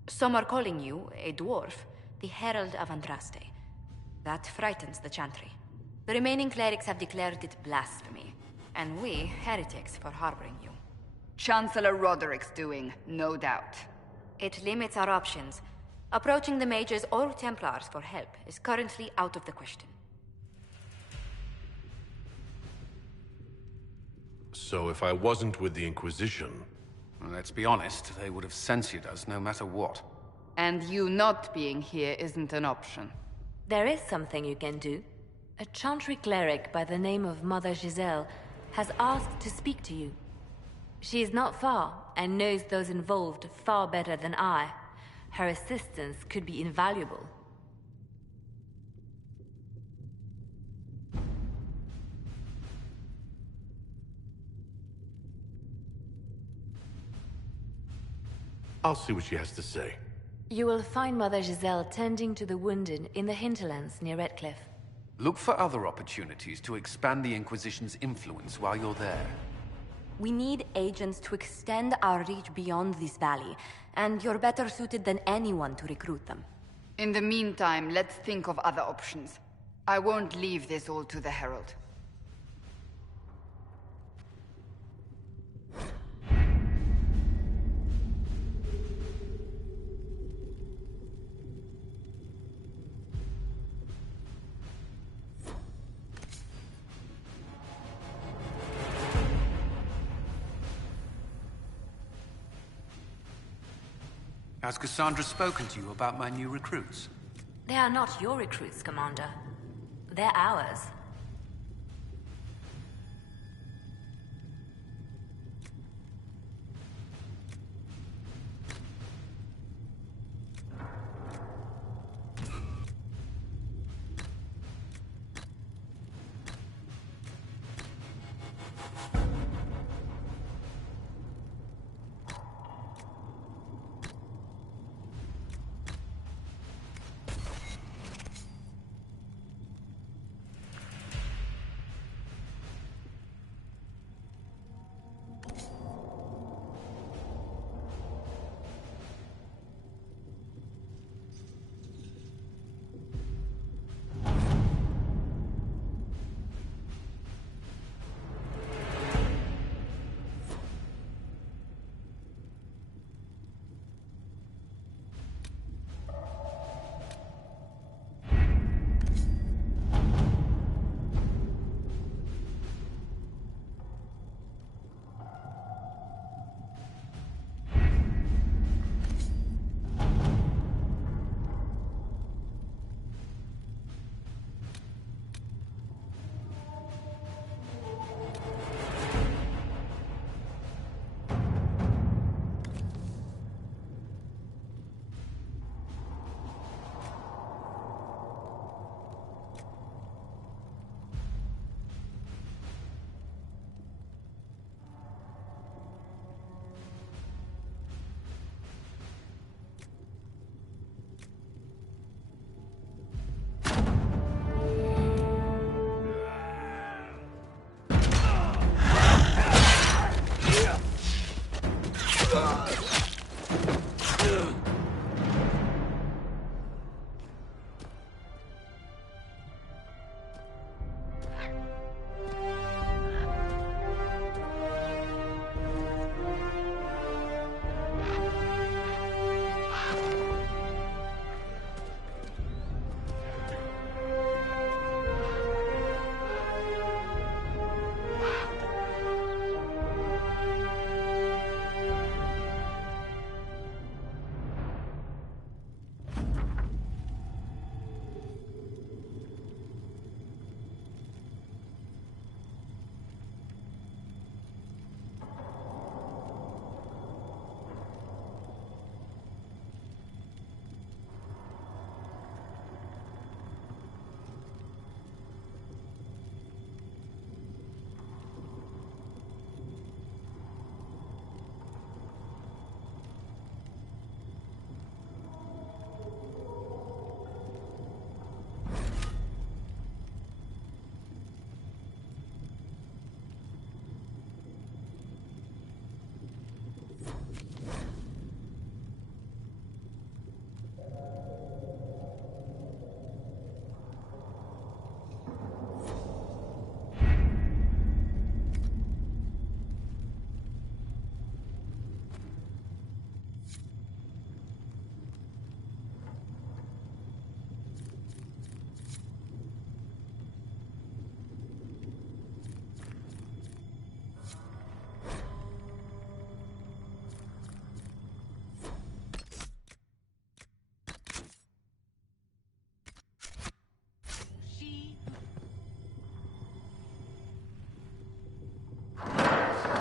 Some are calling you, a dwarf, the Herald of Andraste. That frightens the Chantry. The remaining clerics have declared it blasphemy, and we, heretics, for harboring you. Chancellor Roderick's doing, no doubt. It limits our options. Approaching the mages or Templars for help is currently out of the question. So if I wasn't with the Inquisition... Well, let's be honest, they would have censored us no matter what. And you not being here isn't an option. There is something you can do. A Chantry cleric by the name of Mother Giselle has asked to speak to you. She is not far and knows those involved far better than I. Her assistance could be invaluable. I'll see what she has to say. You will find Mother Giselle tending to the wounded in the hinterlands near Redcliffe. Look for other opportunities to expand the Inquisition's influence while you're there. We need agents to extend our reach beyond this valley, and you're better suited than anyone to recruit them. In the meantime, let's think of other options. I won't leave this all to the Herald. Has Cassandra spoken to you about my new recruits? They are not your recruits, Commander. They're ours.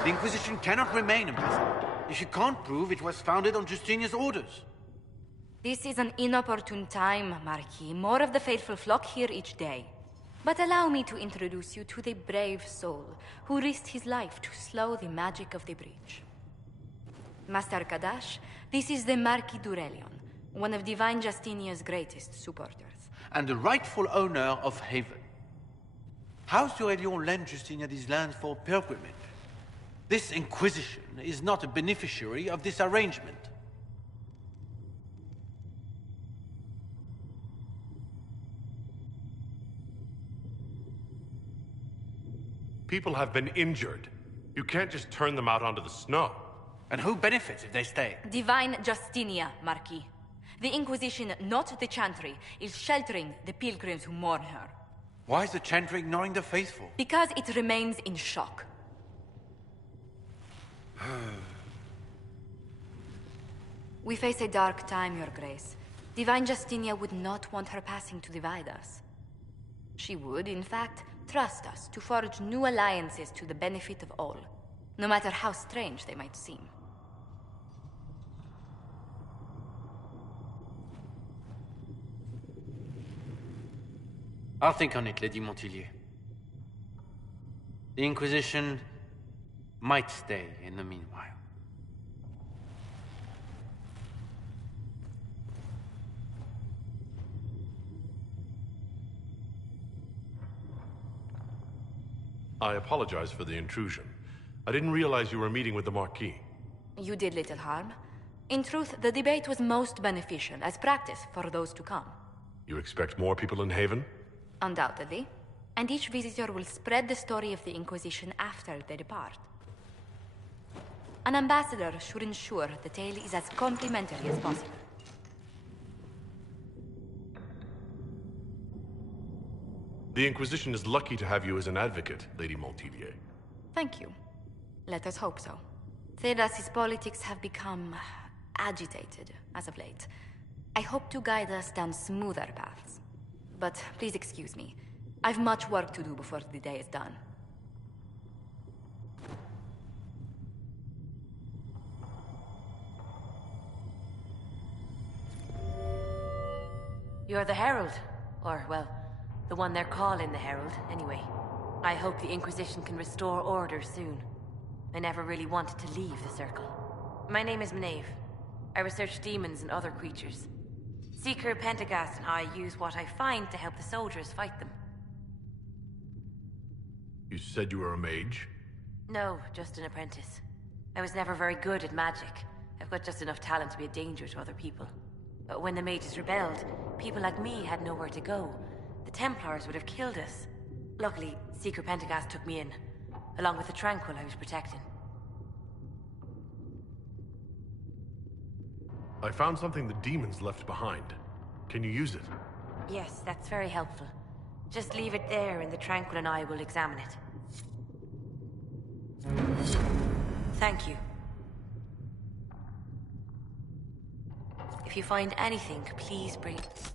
The Inquisition cannot remain impassive if you can't prove it was founded on Justinian's orders. This is an inopportune time, Marquis. More of the faithful flock here each day. But allow me to introduce you to the brave soul who risked his life to slow the magic of the breach. Master Kadash, this is the Marquis d'Aurelion, one of Divine Justinia's greatest supporters. And the rightful owner of Haven. House d'Aurelion lent Justinia these lands for pilgrimage. This Inquisition is not a beneficiary of this arrangement. People have been injured. You can't just turn them out onto the snow. And who benefits if they stay? Divine Justinia, Marquis. The Inquisition, not the Chantry, is sheltering the pilgrims who mourn her. Why is the Chantry ignoring the faithful? Because it remains in shock. We face a dark time, Your Grace. Divine Justinia would not want her passing to divide us. She would, in fact, trust us to forge new alliances to the benefit of all, no matter how strange they might seem. I'll think on it, Lady Montillier. The Inquisition might stay in the meanwhile. I apologize for the intrusion. I didn't realize you were meeting with the Marquis. You did little harm. In truth, the debate was most beneficial as practice for those to come. You expect more people in Haven? Undoubtedly. And each visitor will spread the story of the Inquisition after they depart. An ambassador should ensure the tale is as complimentary as possible. The Inquisition is lucky to have you as an advocate, Lady Montillier. Thank you. Let us hope so. Thedas's politics have become agitated as of late. I hope to guide us down smoother paths. But please excuse me. I've much work to do before the day is done. You're the Herald. Or, well, the one they're calling the Herald, anyway. I hope the Inquisition can restore order soon. I never really wanted to leave the Circle. My name is Maeve. I research demons and other creatures. Seeker Pentagast and I use what I find to help the soldiers fight them. You said you were a mage? No, just an apprentice. I was never very good at magic. I've got just enough talent to be a danger to other people. But when the mages rebelled, people like me had nowhere to go. The Templars would have killed us. Luckily, Seeker Pentagast took me in, along with the Tranquil I was protecting. I found something the demons left behind. Can you use it? Yes, that's very helpful. Just leave it there and the Tranquil and I will examine it. Thank you. If you find anything, please bring it.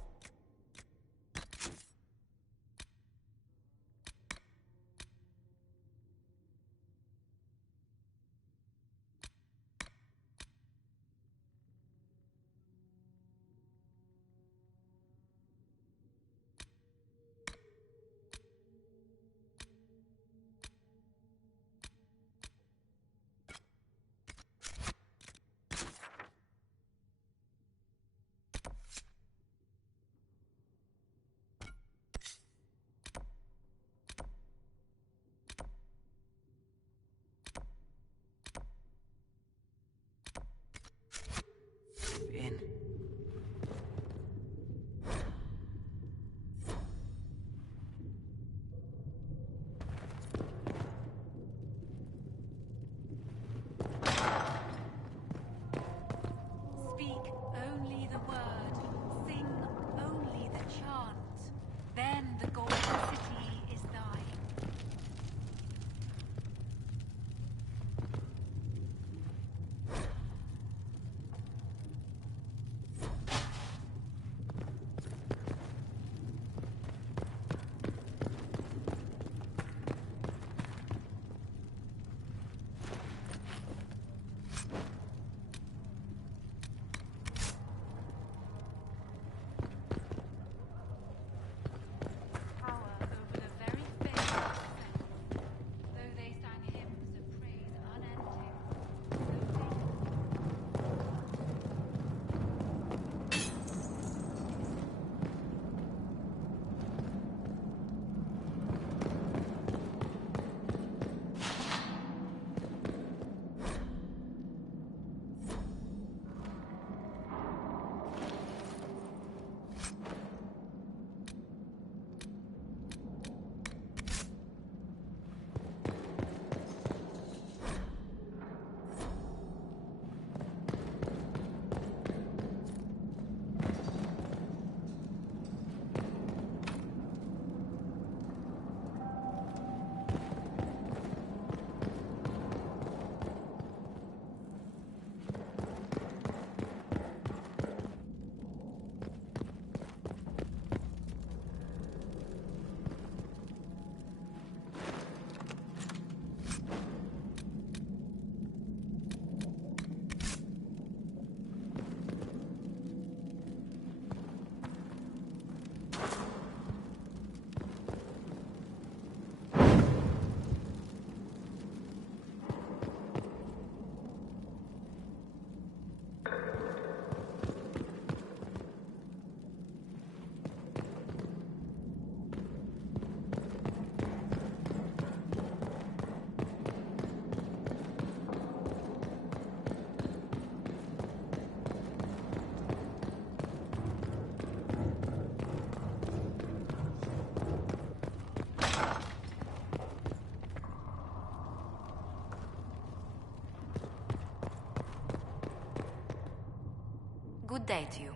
day to you.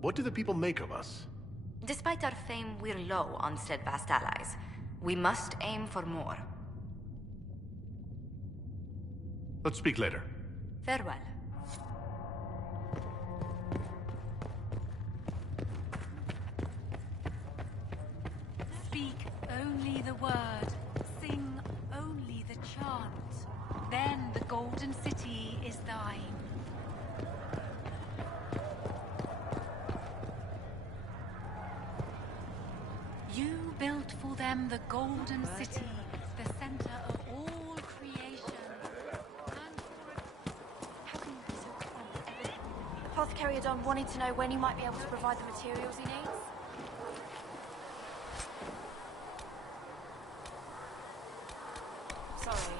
What do the people make of us? Despite our fame, we're low on steadfast allies. We must aim for more. Let's speak later. Farewell. Speak only the word. Sing only the chant. Then the Golden City is thine. You built for them the Golden City, the center of all creation. Apothecary Adon wanted to know when he might be able to provide the materials he needs. Sorry.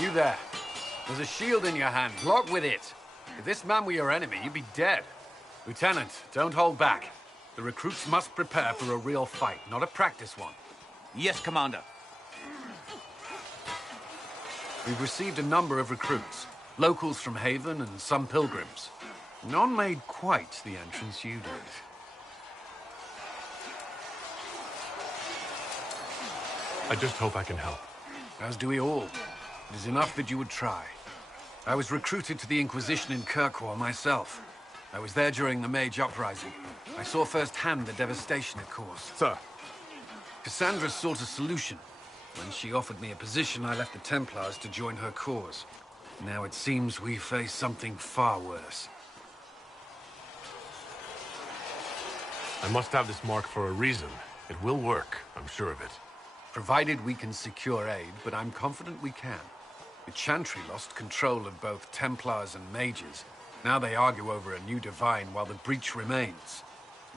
You there. There's a shield in your hand. Block with it. If this man were your enemy, you'd be dead. Lieutenant, don't hold back. The recruits must prepare for a real fight, not a practice one. Yes, Commander. We've received a number of recruits. Locals from Haven and some pilgrims. None made quite the entrance you did. I just hope I can help. As do we all. It is enough that you would try. I was recruited to the Inquisition in Kirkwall myself. I was there during the Mage Uprising. I saw firsthand the devastation it caused. Sir. Cassandra sought a solution. When she offered me a position, I left the Templars to join her cause. Now it seems we face something far worse. I must have this mark for a reason. It will work, I'm sure of it. Provided we can secure aid, but I'm confident we can. The Chantry lost control of both Templars and Mages. Now they argue over a new divine while the breach remains.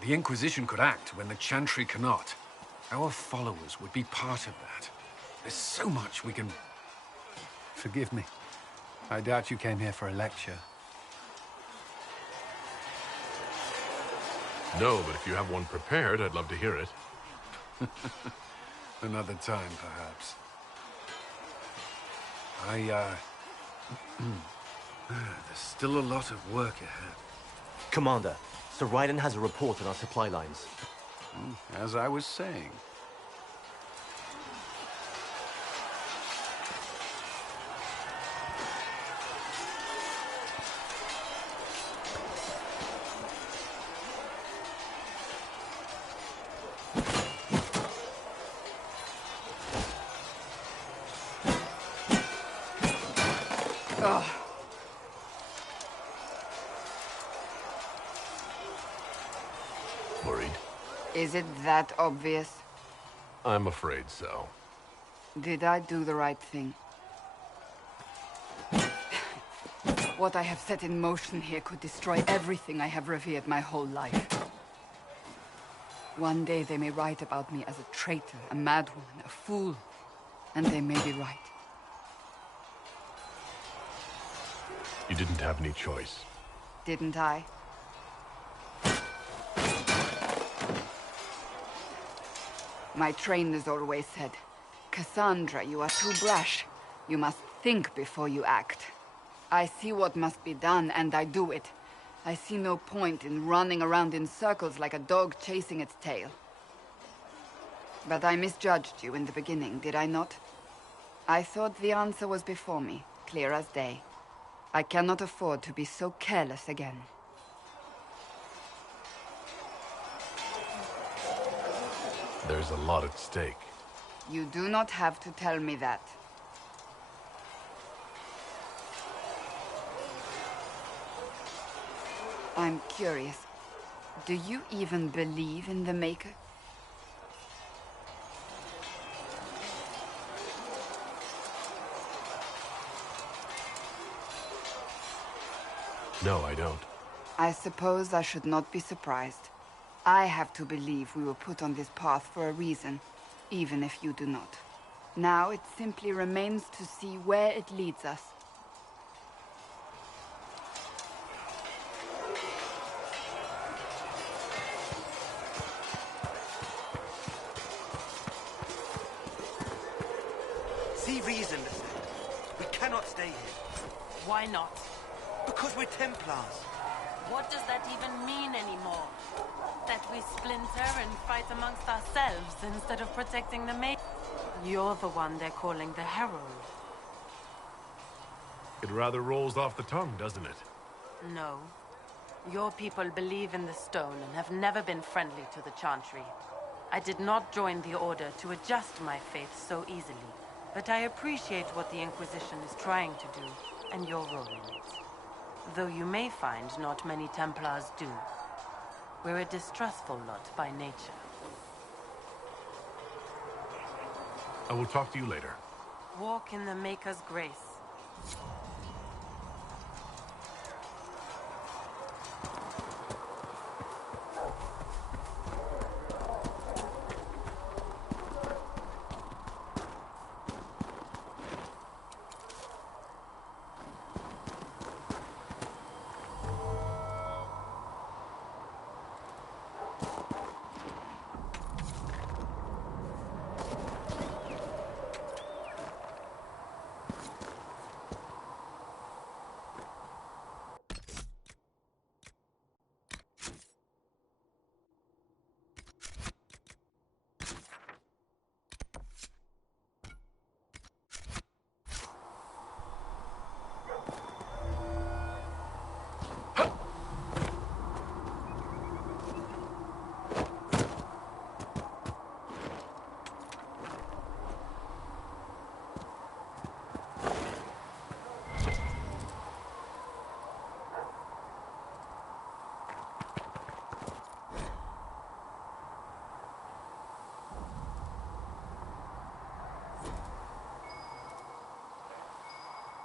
The Inquisition could act when the Chantry cannot. Our followers would be part of that. There's so much we can... Forgive me. I doubt you came here for a lecture. No, but if you have one prepared, I'd love to hear it. Another time, perhaps. There's still a lot of work ahead. Commander, Sir Raiden has a report on our supply lines. As I was saying. Worried? Is it that obvious? I'm afraid so. Did I do the right thing? What I have set in motion here could destroy everything I have revered my whole life. One day they may write about me as a traitor, a madwoman, a fool. And they may be right. You didn't have any choice. Didn't I? My trainers always said, Cassandra, you are too brash. You must think before you act. I see what must be done, and I do it. I see no point in running around in circles like a dog chasing its tail. But I misjudged you in the beginning, did I not? I thought the answer was before me, clear as day. I cannot afford to be so careless again. There's a lot at stake. You do not have to tell me that. I'm curious. Do you even believe in the Maker? No, I don't. I suppose I should not be surprised. I have to believe we were put on this path for a reason, even if you do not. Now it simply remains to see where it leads us. See reason, we cannot stay here. Why not? Because we're Templars. What does that even mean anymore? That we splinter and fight amongst ourselves instead of protecting the maid? You're the one they're calling the Herald. It rather rolls off the tongue, doesn't it? No. Your people believe in the stone and have never been friendly to the Chantry. I did not join the Order to adjust my faith so easily, but I appreciate what the Inquisition is trying to do, and your role in it. Though you may find not many Templars do. We're a distrustful lot by nature. I will talk to you later. Walk in the Maker's grace.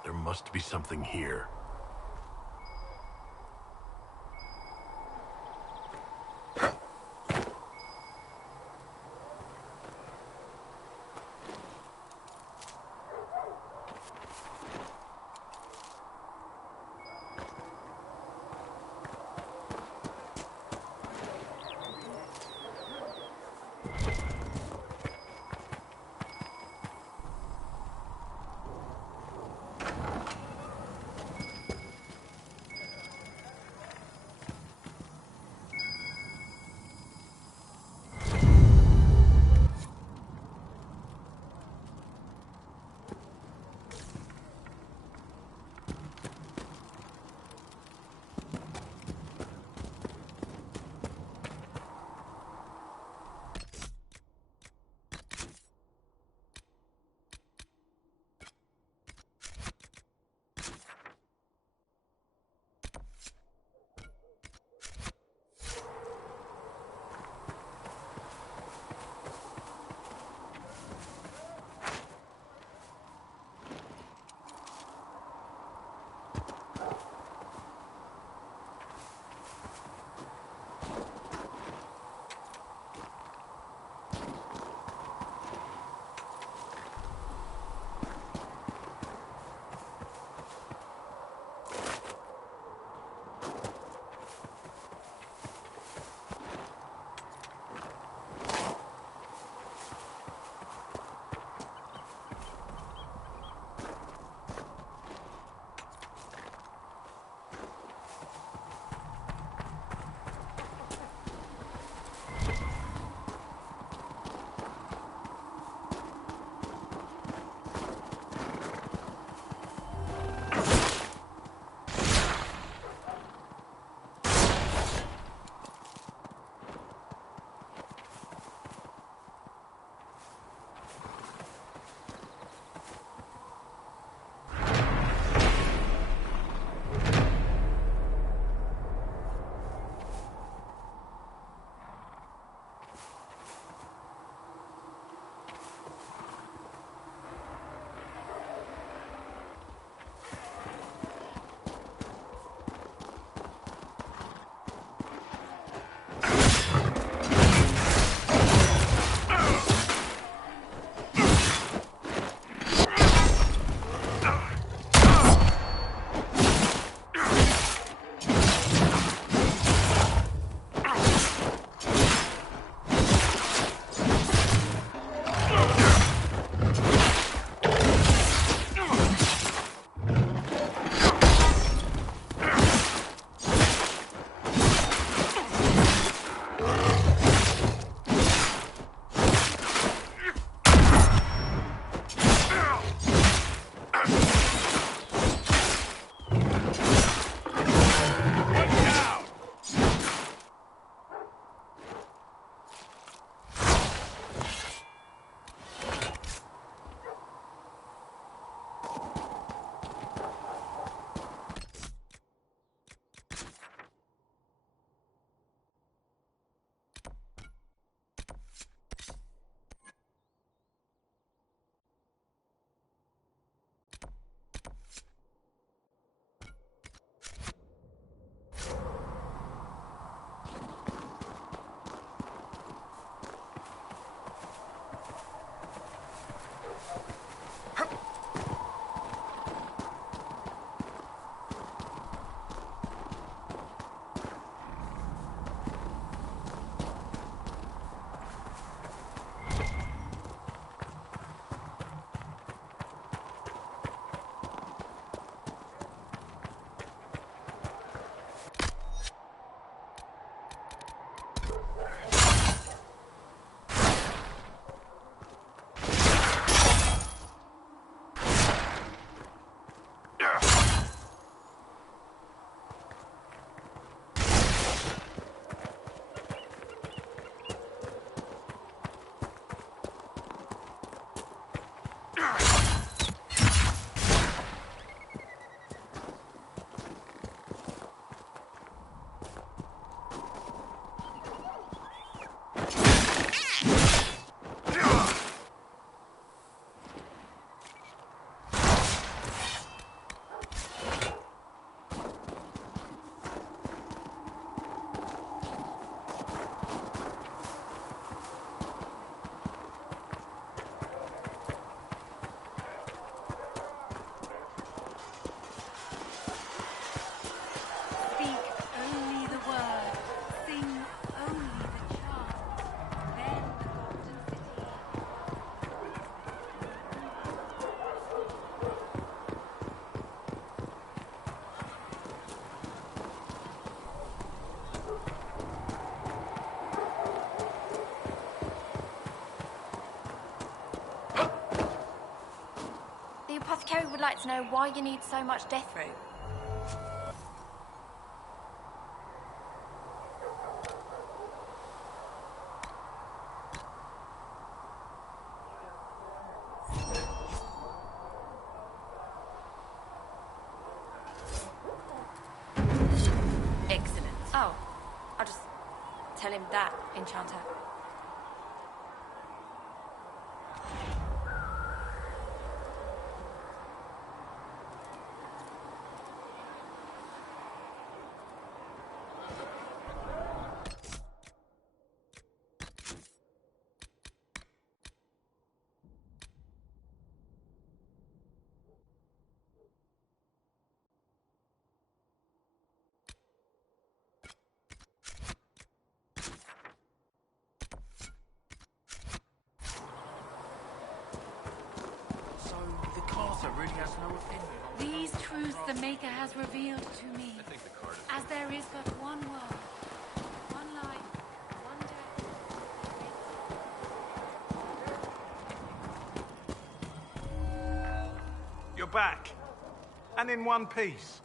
There must be something here. Kerry would like to know why you need so much death root. Excellent. Oh, I'll just tell him that, Enchanter. Really has no opinion. These truths the Maker has revealed to me. As there is but one world, one life, one death. You're back. And in one piece.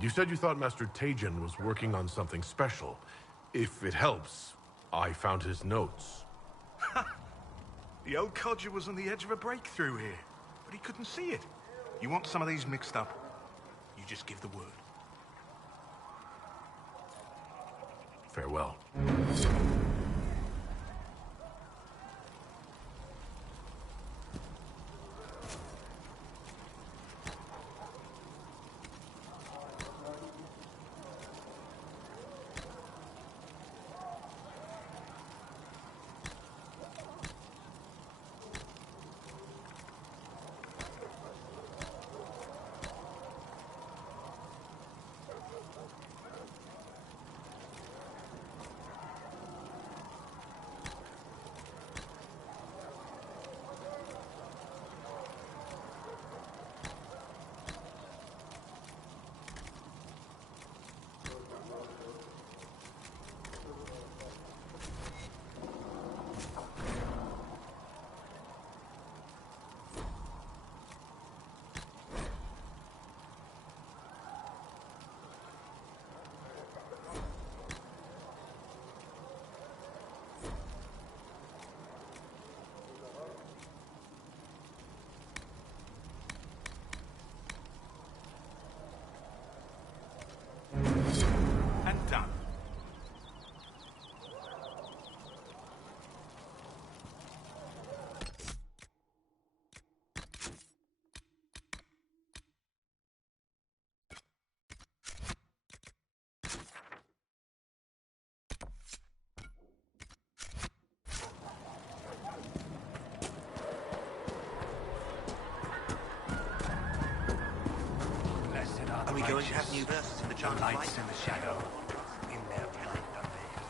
You said you thought Master Tejan was working on something special. If it helps, I found his notes. The old codger was on the edge of a breakthrough here, but he couldn't see it. You want some of these mixed up, you just give the word. Farewell. And done. Are we going to have new verses in the Charmed Light? In the shadow. In their blind unveil.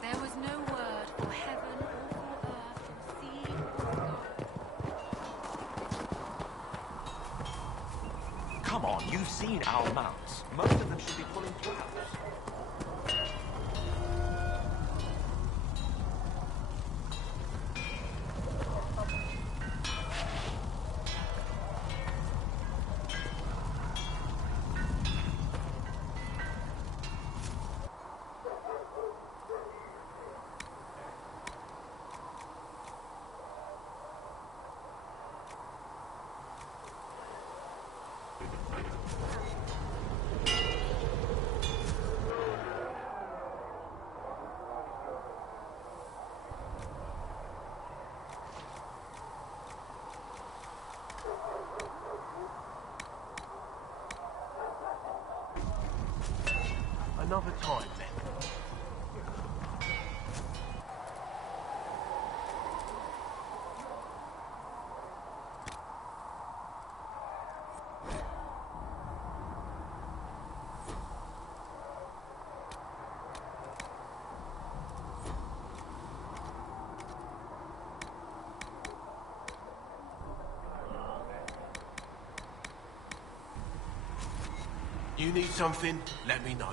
There was no word for heaven or for earth, for sea or sky. Come on, you've seen our mounts. Most of them should be pulling plows. Another time, then. You need something, let me know.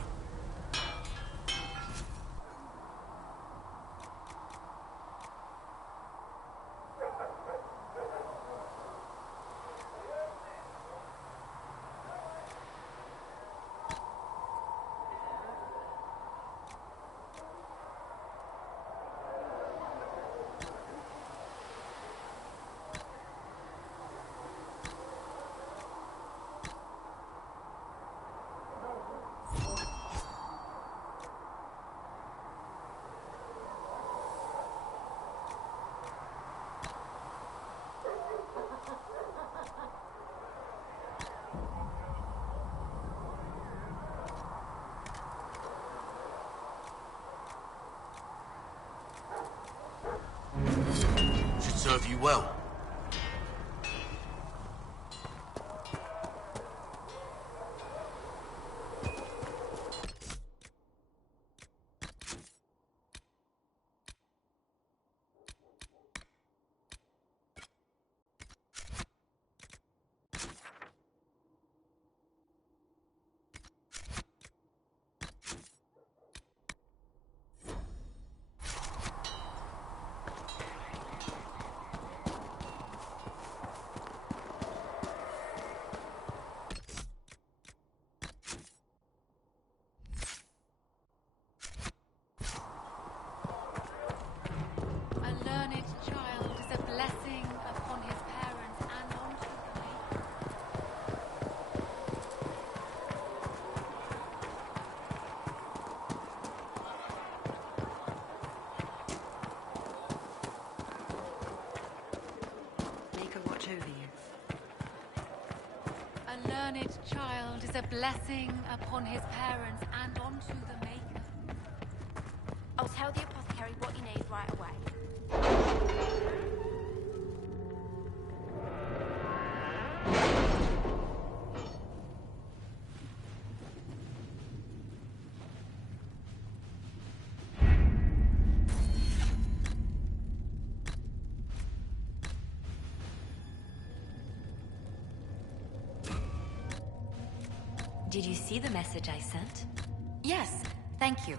Should serve you well. A learned child is a blessing upon his parents and onto the Maker. I'll tell the apothecary what you need right away. Did you see the message I sent? Yes, thank you.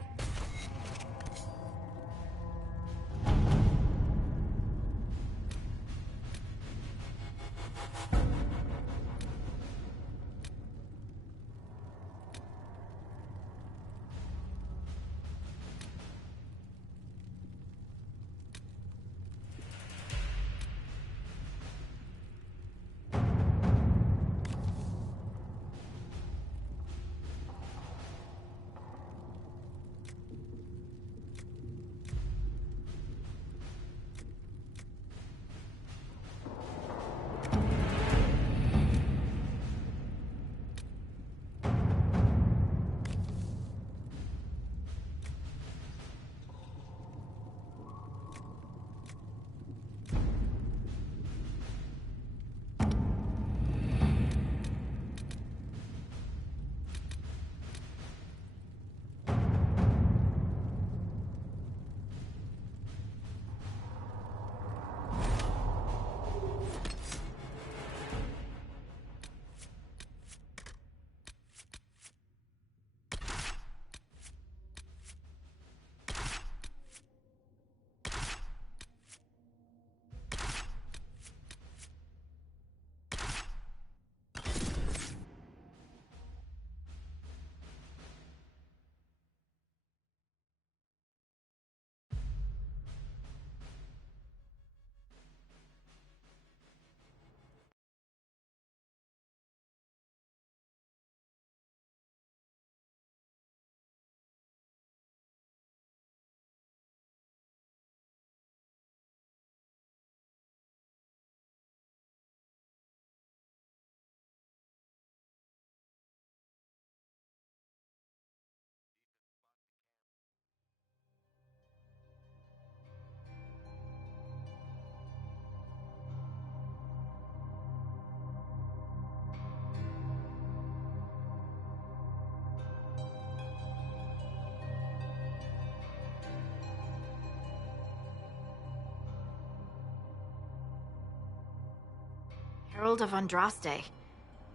Herald of Andraste.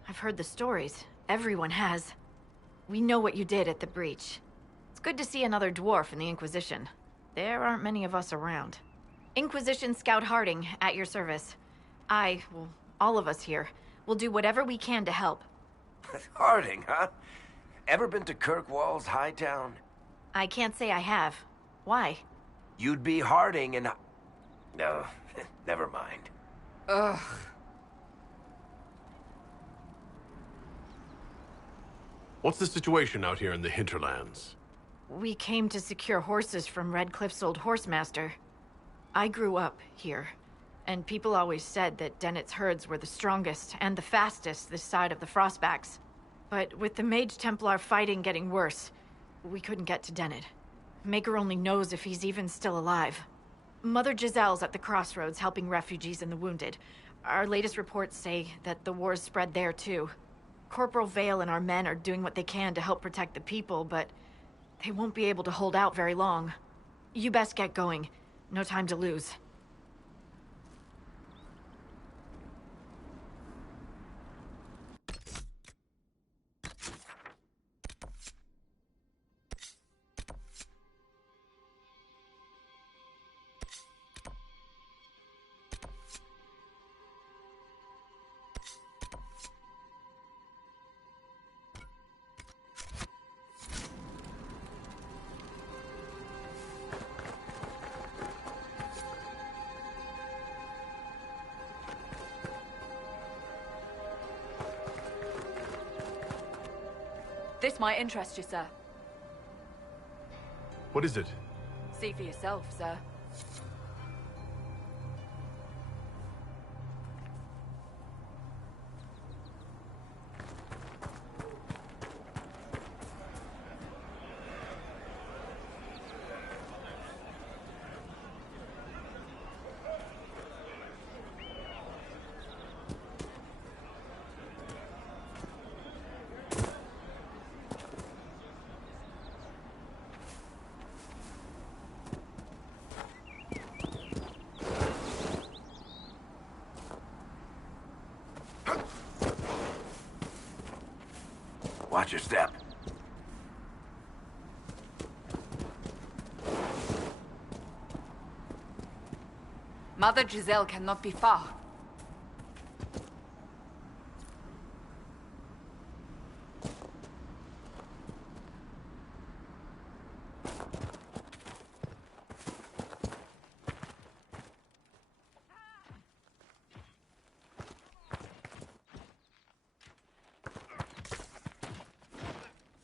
I've heard the stories. Everyone has. We know what you did at the breach. It's good to see another dwarf in the Inquisition. There aren't many of us around. Inquisition Scout Harding, at your service. Well, all of us here, will do whatever we can to help. Harding, huh? Ever been to Kirkwall's Hightown? I can't say I have. Why? You'd be Harding and... No, never mind. Ugh. What's the situation out here in the hinterlands? We came to secure horses from Redcliffe's old horsemaster. I grew up here, and people always said that Dennett's herds were the strongest and the fastest this side of the Frostbacks. But with the Mage Templar fighting getting worse, we couldn't get to Dennett. Maker only knows if he's even still alive. Mother Giselle's at the crossroads helping refugees and the wounded. Our latest reports say that the war's spread there too. Corporal Vale and our men are doing what they can to help protect the people, but they won't be able to hold out very long. You best get going. No time to lose. This might interest you, sir. What is it? See for yourself, sir. Watch your step. Mother Giselle cannot be far.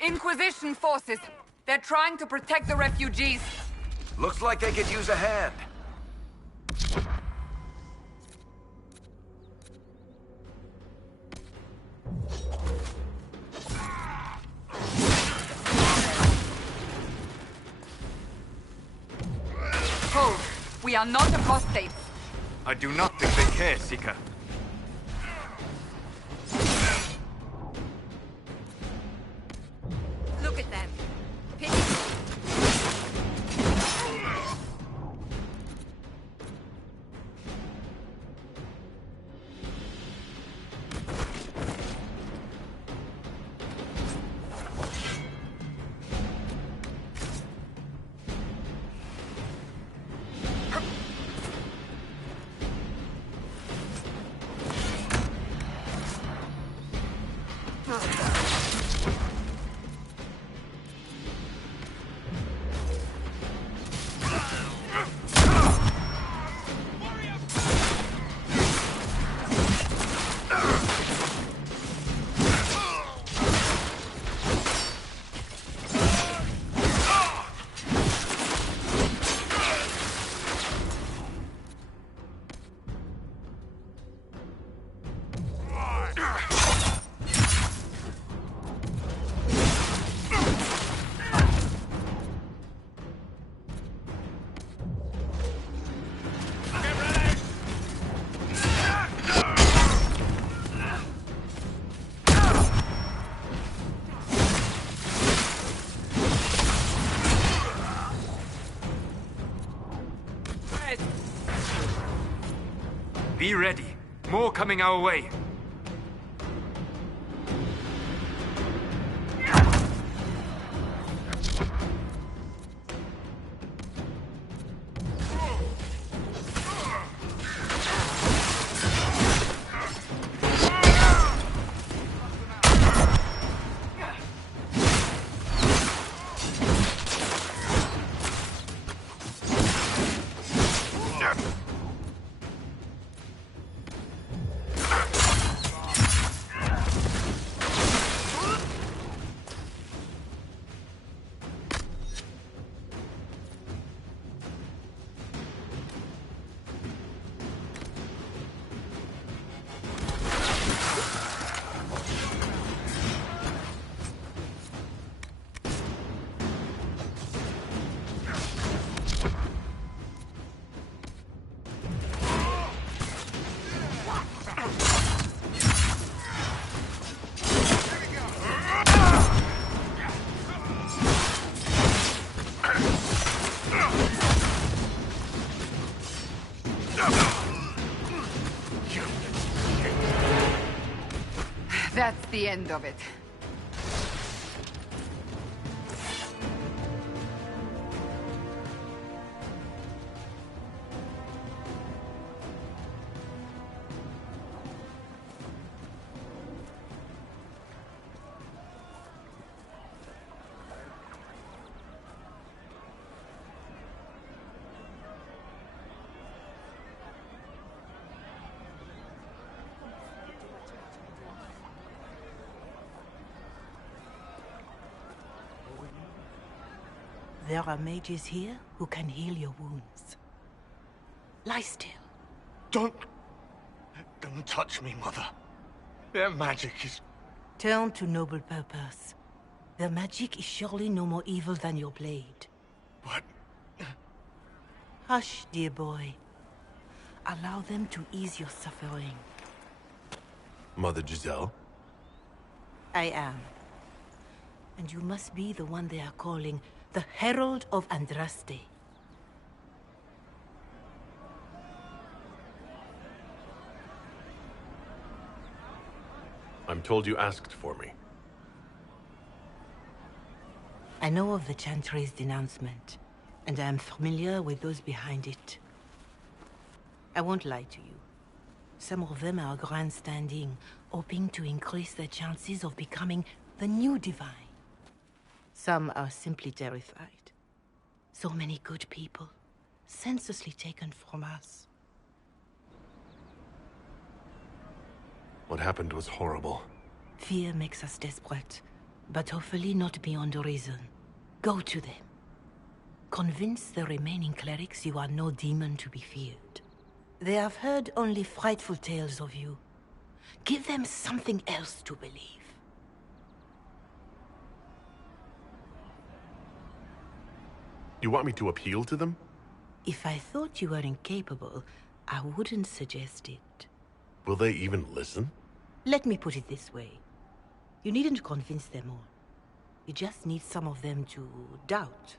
Inquisition forces. They're trying to protect the refugees. Looks like they could use a hand. Hold. We are not apostates. I do not think they care, Seeker. Look at them. Be ready. More coming our way. That's the end of it. There are mages here who can heal your wounds. Lie still. Don't touch me, Mother. Their magic is... Turn to noble purpose. Their magic is surely no more evil than your blade. What? Hush, dear boy. Allow them to ease your suffering. Mother Giselle? I am. And you must be the one they are calling the Herald of Andraste. I'm told you asked for me. I know of the Chantry's denouncement, and I am familiar with those behind it. I won't lie to you. Some of them are grandstanding, hoping to increase their chances of becoming the new divine. Some are simply terrified. So many good people, senselessly taken from us. What happened was horrible. Fear makes us desperate, but hopefully not beyond reason. Go to them. Convince the remaining clerics you are no demon to be feared. They have heard only frightful tales of you. Give them something else to believe. You want me to appeal to them? If I thought you were incapable, I wouldn't suggest it. Will they even listen? Let me put it this way. You needn't convince them all. You just need some of them to doubt.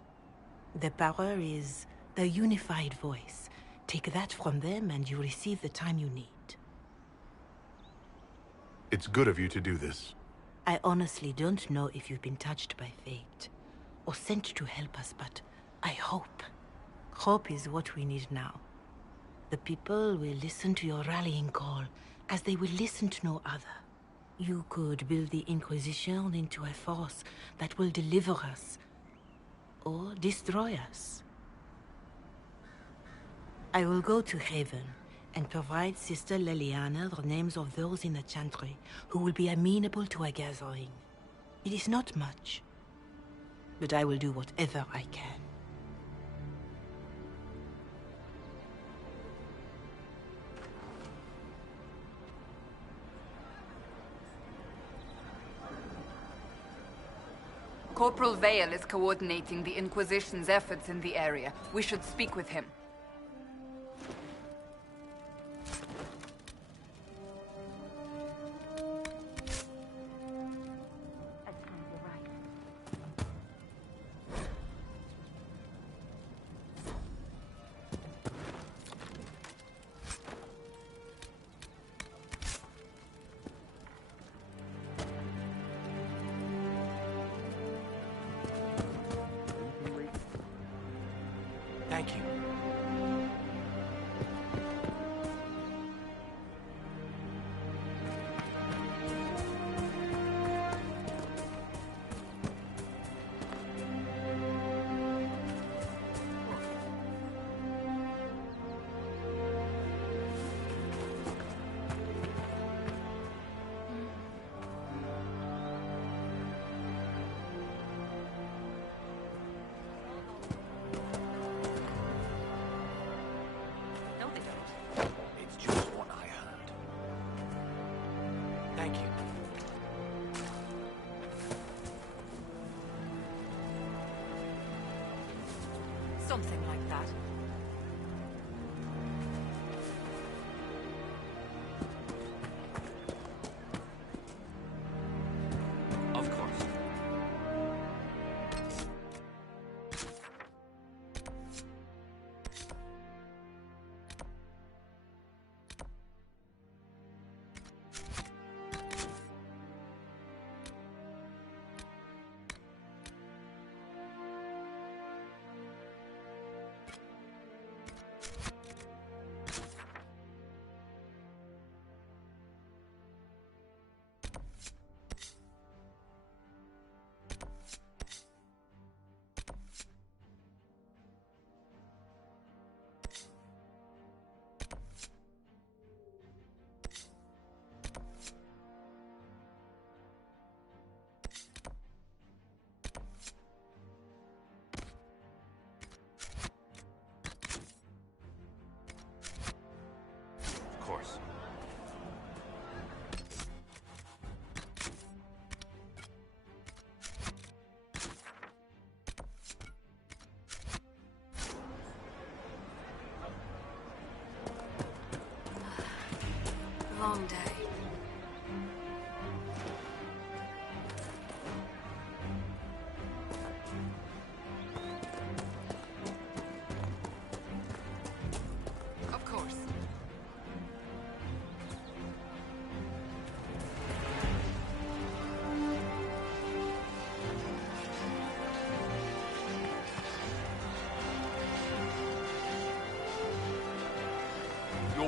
Their power is their unified voice. Take that from them and you receive the time you need. It's good of you to do this. I honestly don't know if you've been touched by fate, or sent to help us, but I hope. Hope is what we need now. The people will listen to your rallying call, as they will listen to no other. You could build the Inquisition into a force that will deliver us, or destroy us. I will go to Haven and provide Sister Leliana the names of those in the Chantry who will be amenable to a gathering. It is not much, but I will do whatever I can. Corporal Vale is coordinating the Inquisition's efforts in the area. We should speak with him. Thank you. Thank you. Something like that. Of course.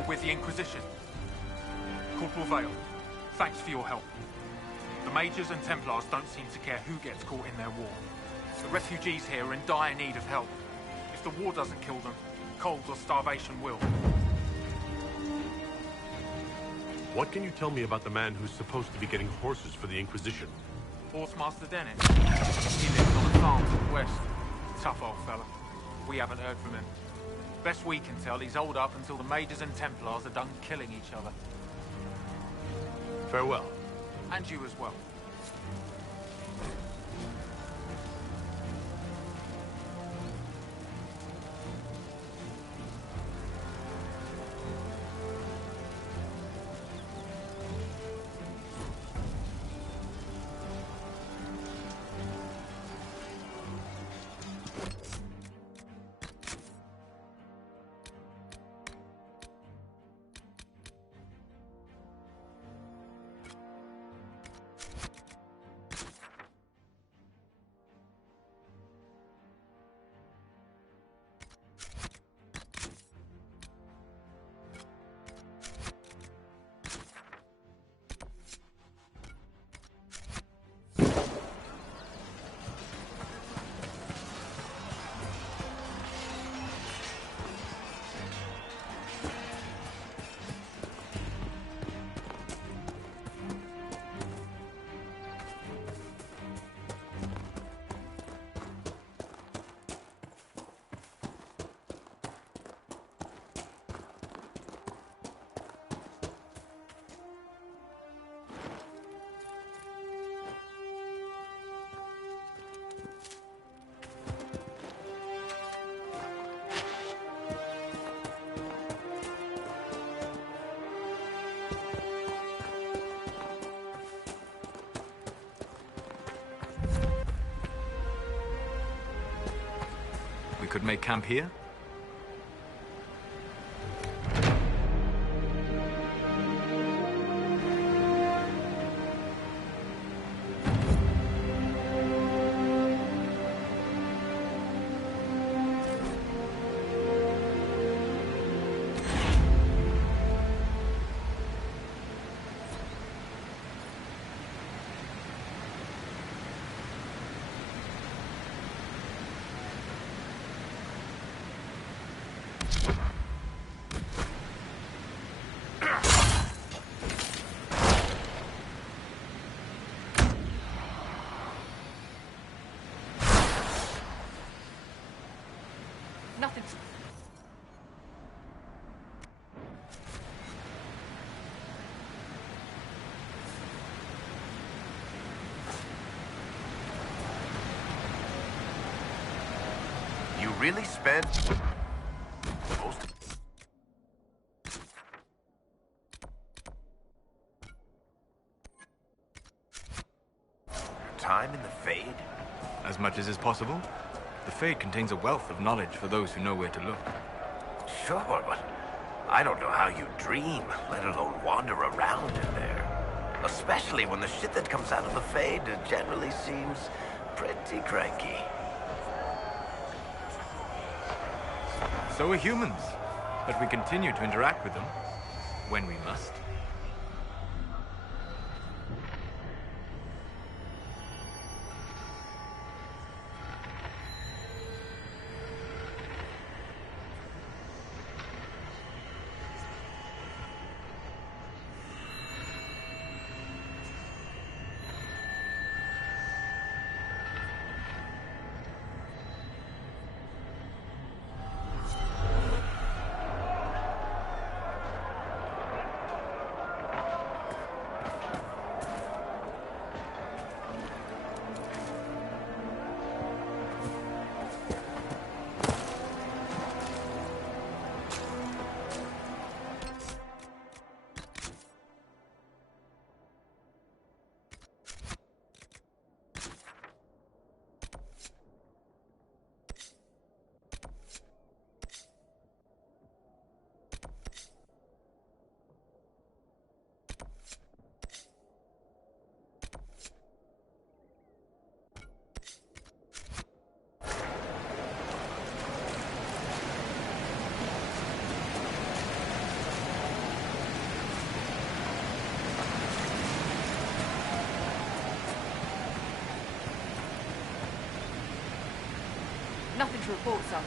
with the Inquisition. Corporal Vale, thanks for your help. The Majors and Templars don't seem to care who gets caught in their war. The refugees here are in dire need of help. If the war doesn't kill them, cold or starvation will. What can you tell me about the man who's supposed to be getting horses for the Inquisition? Horsemaster Dennis. He lives on a farm to the west. Tough old fella. We haven't heard from him. Best we can tell, he's holed up until the Majors and Templars are done killing each other. Farewell. And you as well. We could make camp here? Nothing. You really spent most your time in the Fade? As much as is possible. The Fade contains a wealth of knowledge for those who know where to look. Sure, but I don't know how you dream, let alone wander around in there. Especially when the shit that comes out of the Fade generally seems pretty cranky. So are humans, but we continue to interact with them when we must. Nothing to report, son.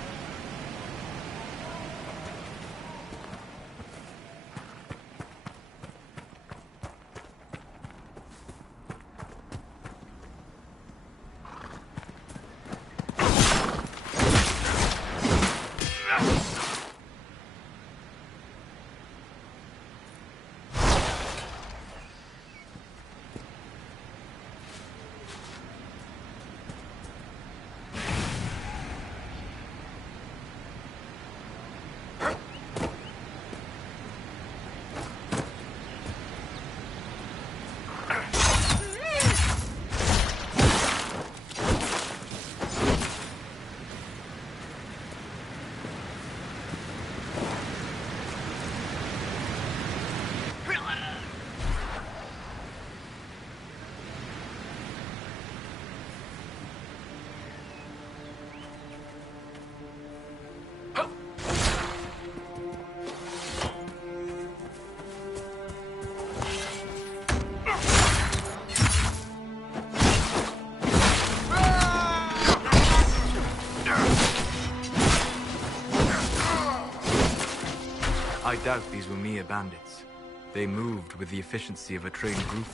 I doubt these were mere bandits. They moved with the efficiency of a trained group.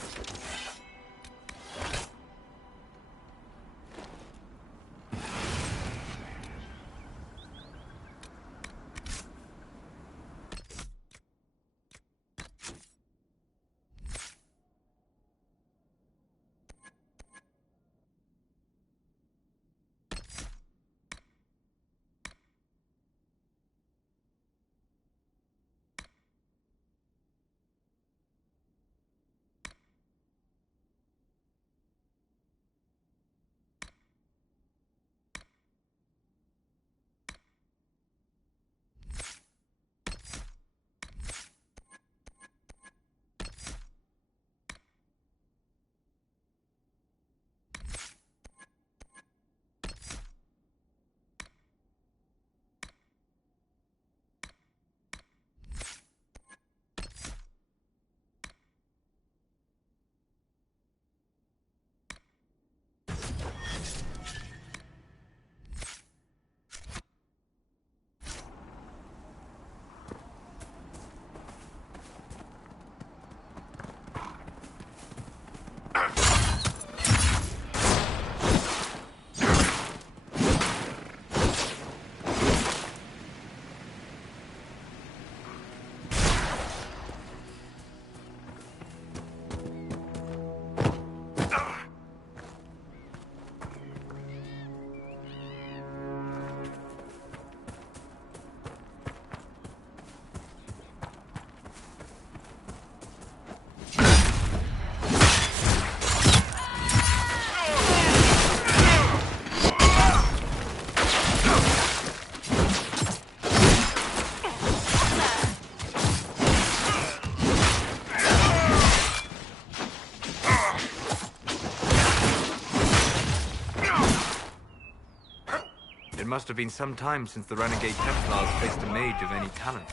It must have been some time since the renegade Templars faced a mage of any talent.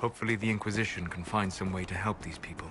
Hopefully the Inquisition can find some way to help these people.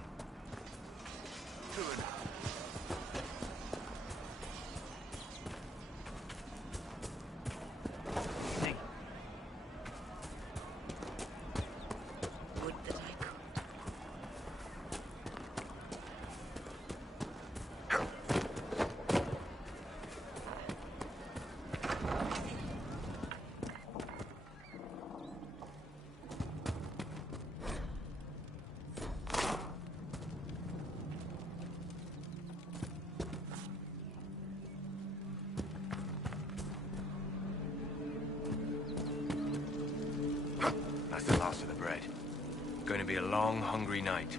going to be a long, hungry night.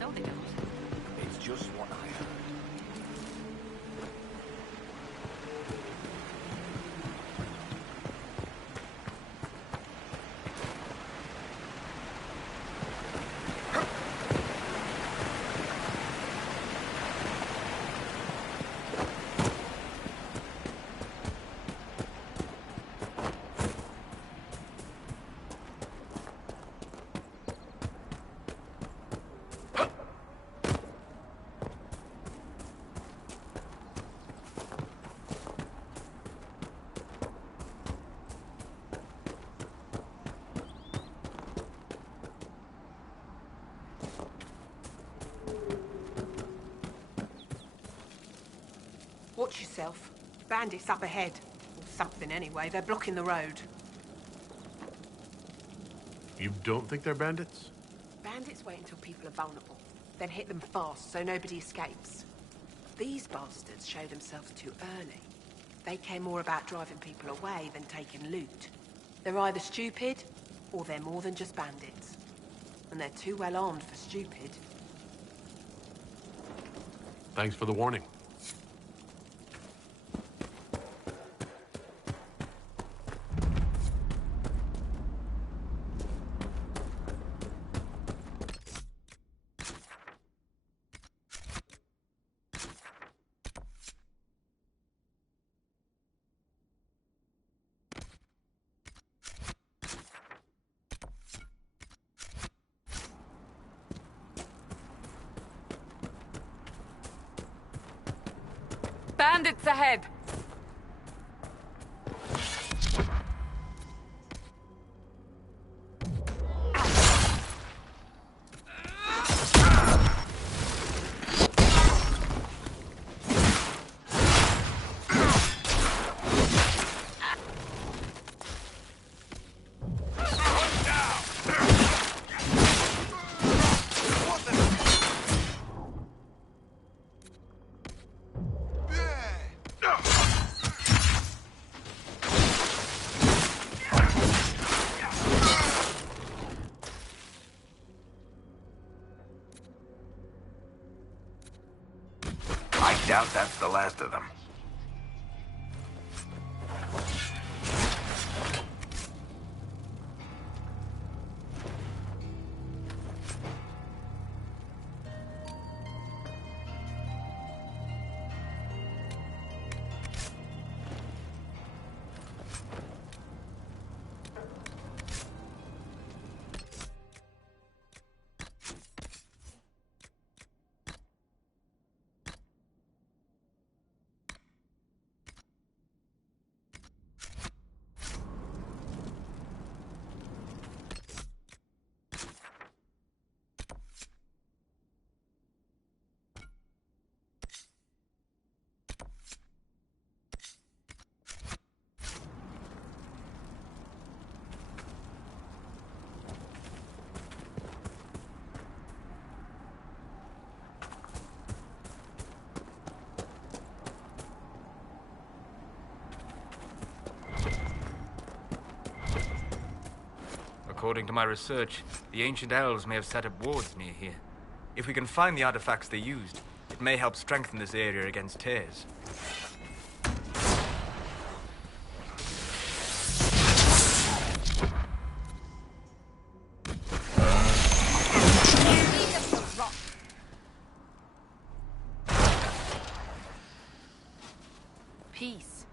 No, they don't. It's just what I heard. Watch yourself. Bandits up ahead. Or something anyway. They're blocking the road. You don't think they're bandits? Bandits wait until people are vulnerable, then hit them fast so nobody escapes. These bastards show themselves too early. They care more about driving people away than taking loot. They're either stupid, or they're more than just bandits. And they're too well armed for stupid. Thanks for the warning. Bandits ahead! I doubt that's the last of them. According to my research, the ancient elves may have set up wards near here. If we can find the artifacts they used, it may help strengthen this area against tears. Peace.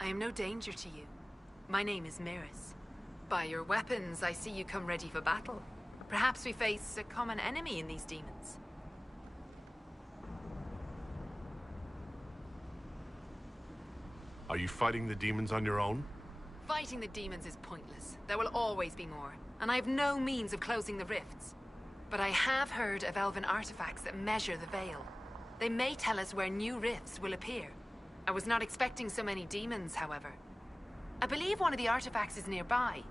I am no danger to you. My name is Miris. By your weapons, I see you come ready for battle. Perhaps we face a common enemy in these demons. Are you fighting the demons on your own? Fighting the demons is pointless. There will always be more, and I have no means of closing the rifts. But I have heard of elven artifacts that measure the veil. They may tell us where new rifts will appear. I was not expecting so many demons, however. I believe one of the artifacts is nearby.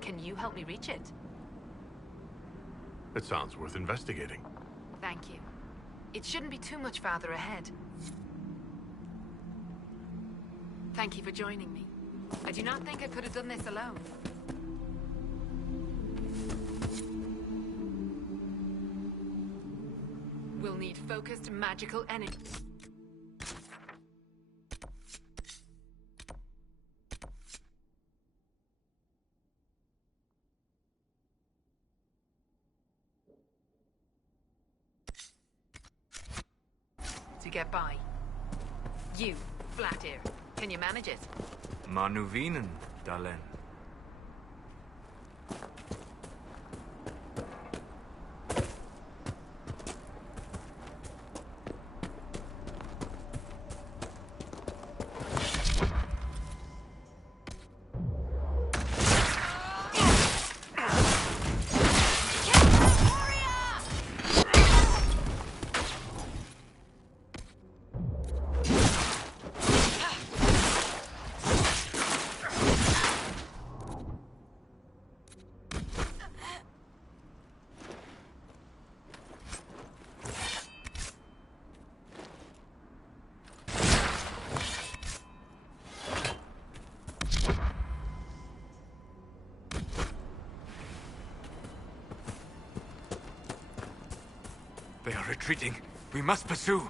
Can you help me reach it? It sounds worth investigating. Thank you. It shouldn't be too much farther ahead. Thank you for joining me. I do not think I could have done this alone. We'll need focused magical energy. To get by. You, Flatear, can you manage it? Manuvinen, Dalen. They are retreating. We must pursue.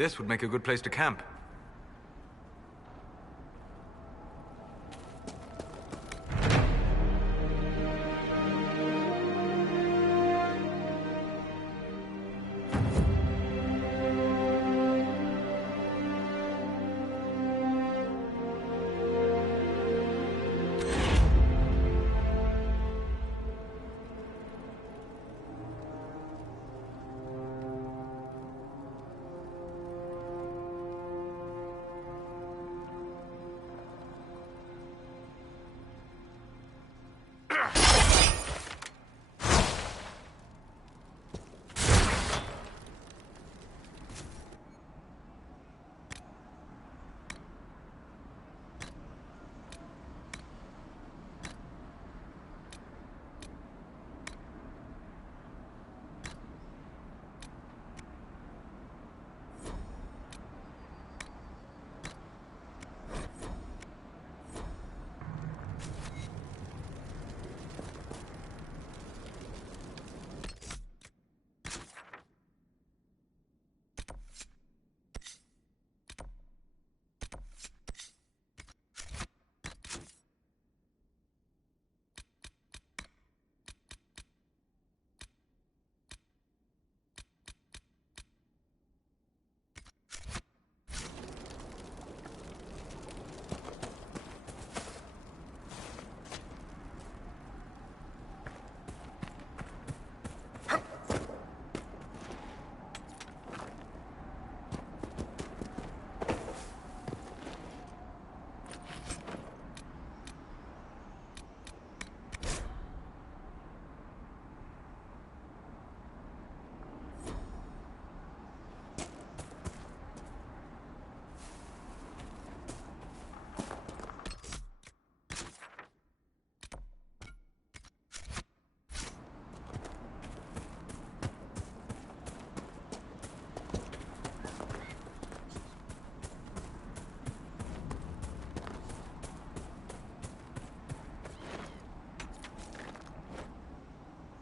This would make a good place to camp.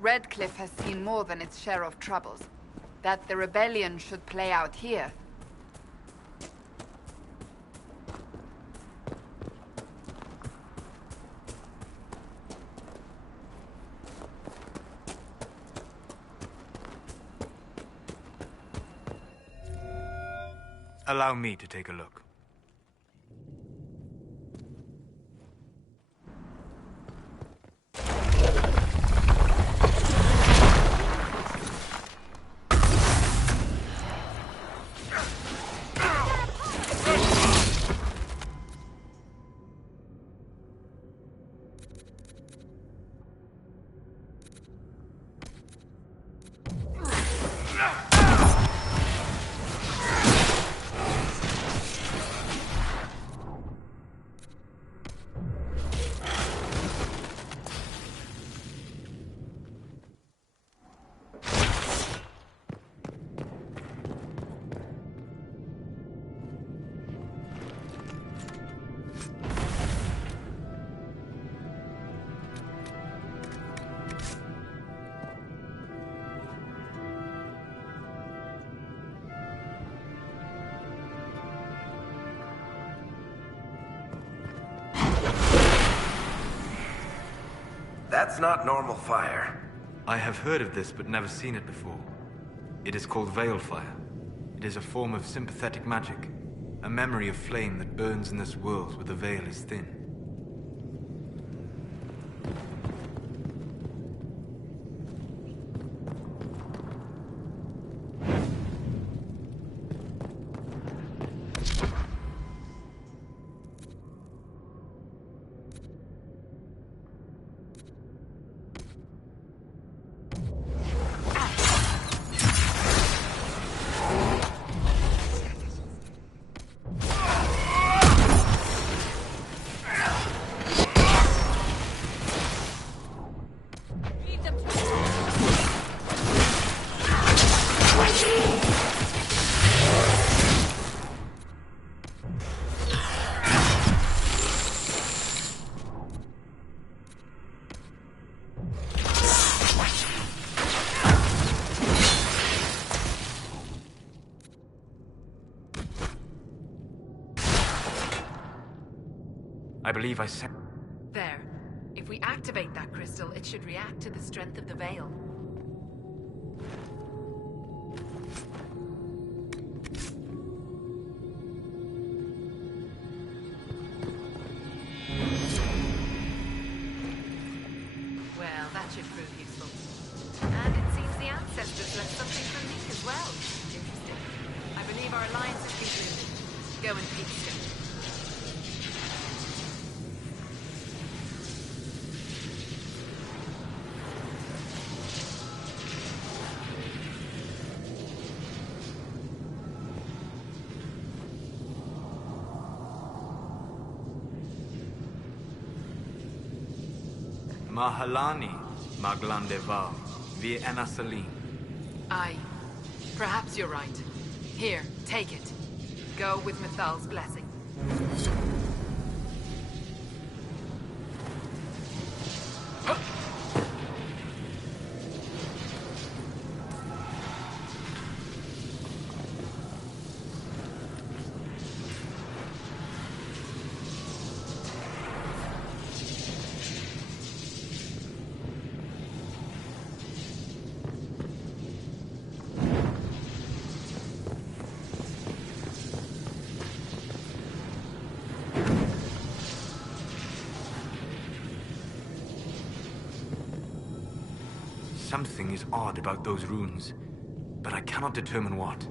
Redcliffe has seen more than its share of troubles. That the rebellion should play out here. Allow me to take a look. That's not normal fire. I have heard of this, but never seen it before. It is called Veil Fire. It is a form of sympathetic magic. A memory of flame that burns in this world where the veil is thin. I believe I said... There. If we activate that crystal, it should react to the strength of the veil. Well, that should prove useful. And it seems the ancestors left something for me as well. Interesting. I believe our alliance is concluded. Go in peace, Skip. Mahalani, Maglandeval, Vi Enasalim. Aye. Perhaps you're right. Here, take it. Go with Mithal's blessing. Something is odd about those runes, but I cannot determine what.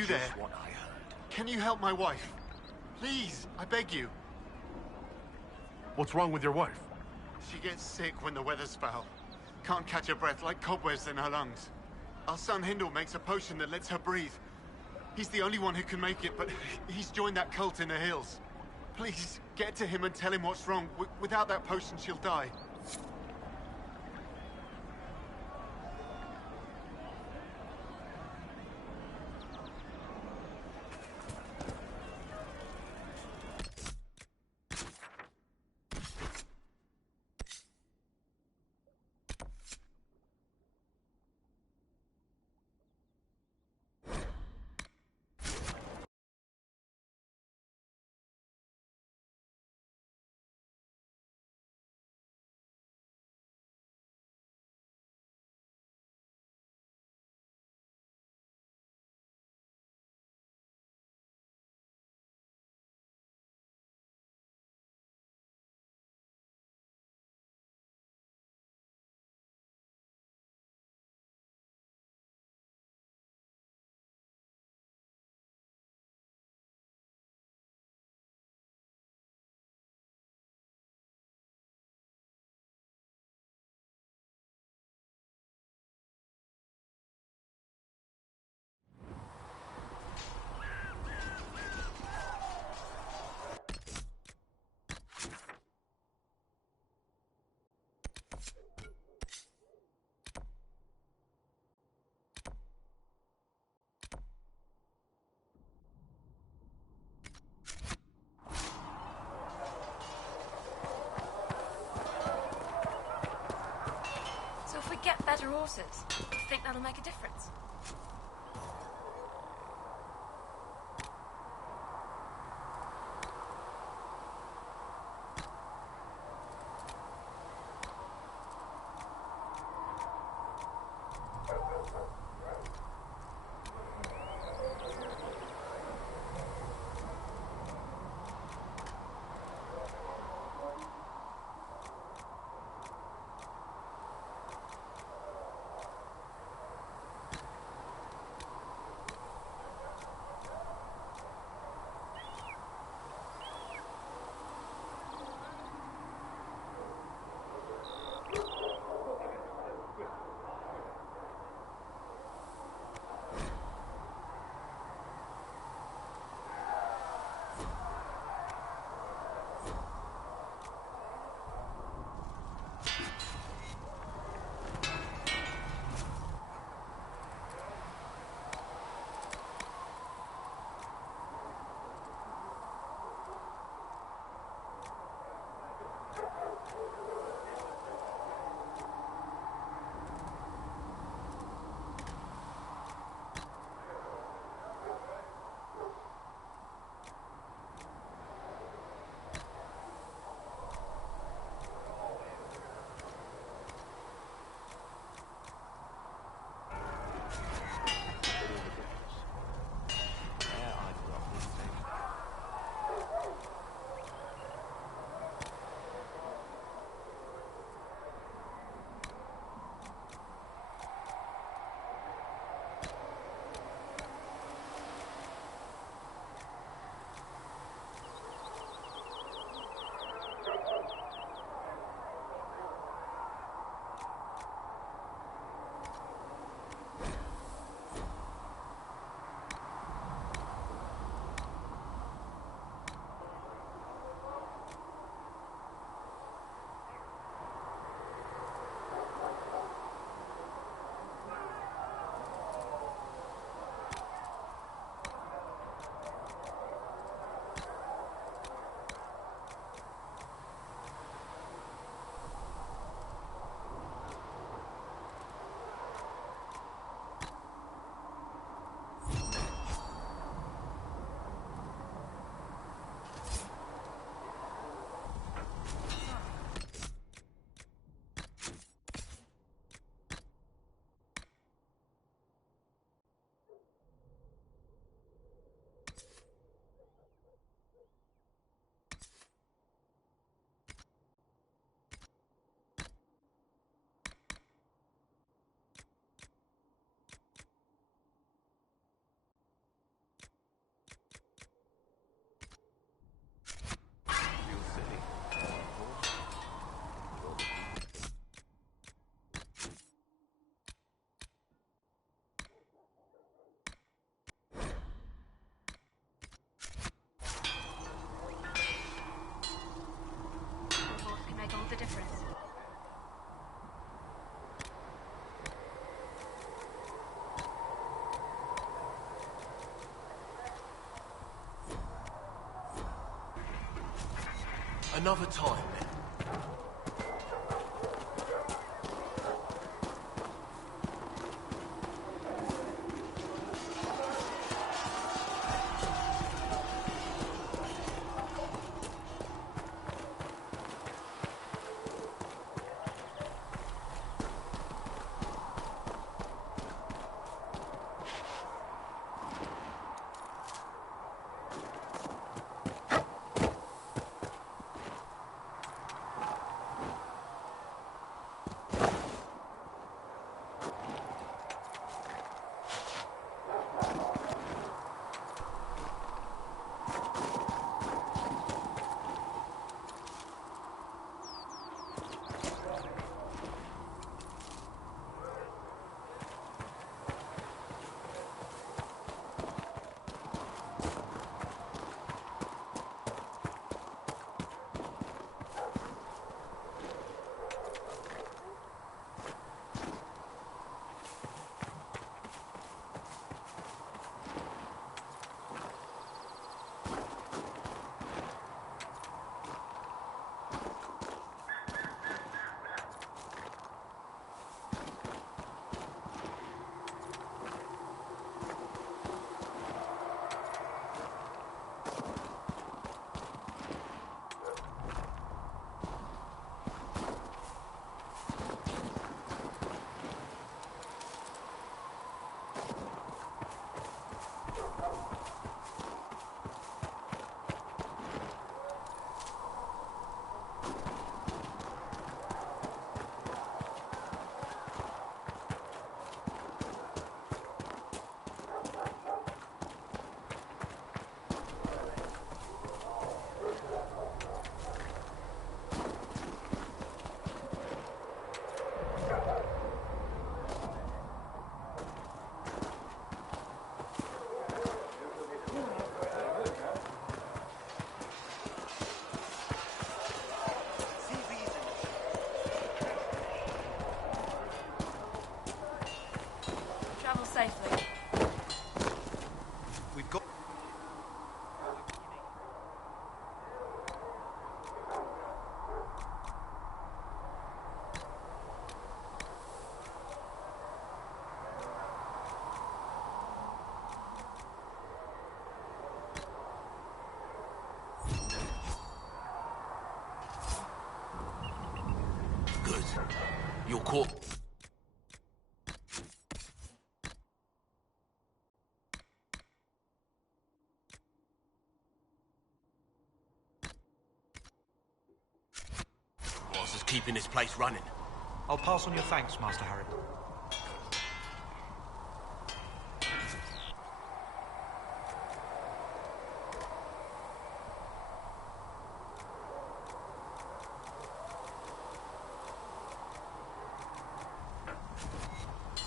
you there? Just what I heard. Can you help my wife? Please, I beg you. What's wrong with your wife? She gets sick when the weather's foul. Can't catch her breath like cobwebs in her lungs. Our son Hindle makes a potion that lets her breathe. He's the only one who can make it, but he's joined that cult in the hills. Please, get to him and tell him what's wrong. Without that potion, she'll die. So if we get better horses, do you think that'll make a difference? Another time, then. Safely. We've got... Good. You're caught. Keeping this place running. I'll pass on your thanks, Master Harry.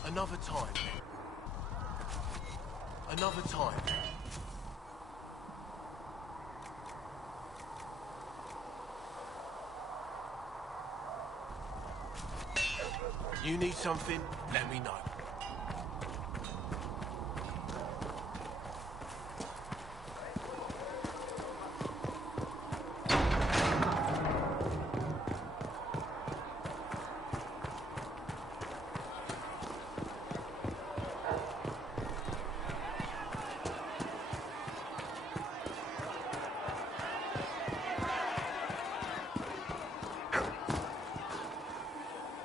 Another time. Another time. You need something? Let me know.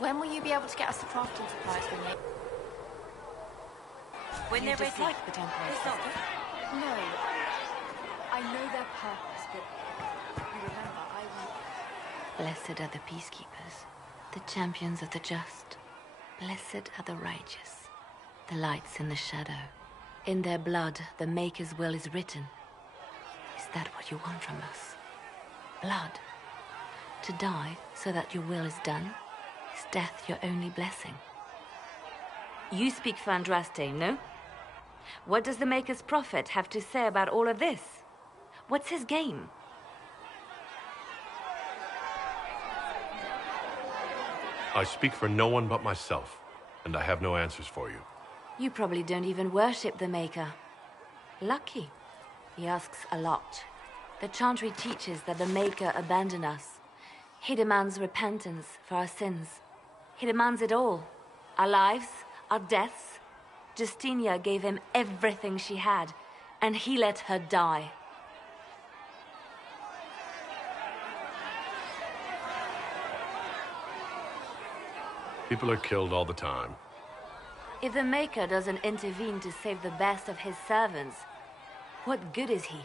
When will you be able to get us the crafting supplies we need? When they're ready. Dislike the Templars, sister? No. I know their purpose, but you remember, I want... Blessed are the peacekeepers, the champions of the just. Blessed are the righteous, the lights in the shadow. In their blood, the Maker's will is written. Is that what you want from us? Blood? To die so that your will is done? Is death your only blessing? You speak Fandraste, no? What does the Maker's prophet have to say about all of this? What's his game? I speak for no one but myself, and I have no answers for you. You probably don't even worship the Maker. Lucky. He asks a lot. The Chantry teaches that the Maker abandoned us. He demands repentance for our sins. He demands it all. Our lives, our deaths. Justinia gave him everything she had, and he let her die. People are killed all the time. If the Maker doesn't intervene to save the best of his servants, what good is he?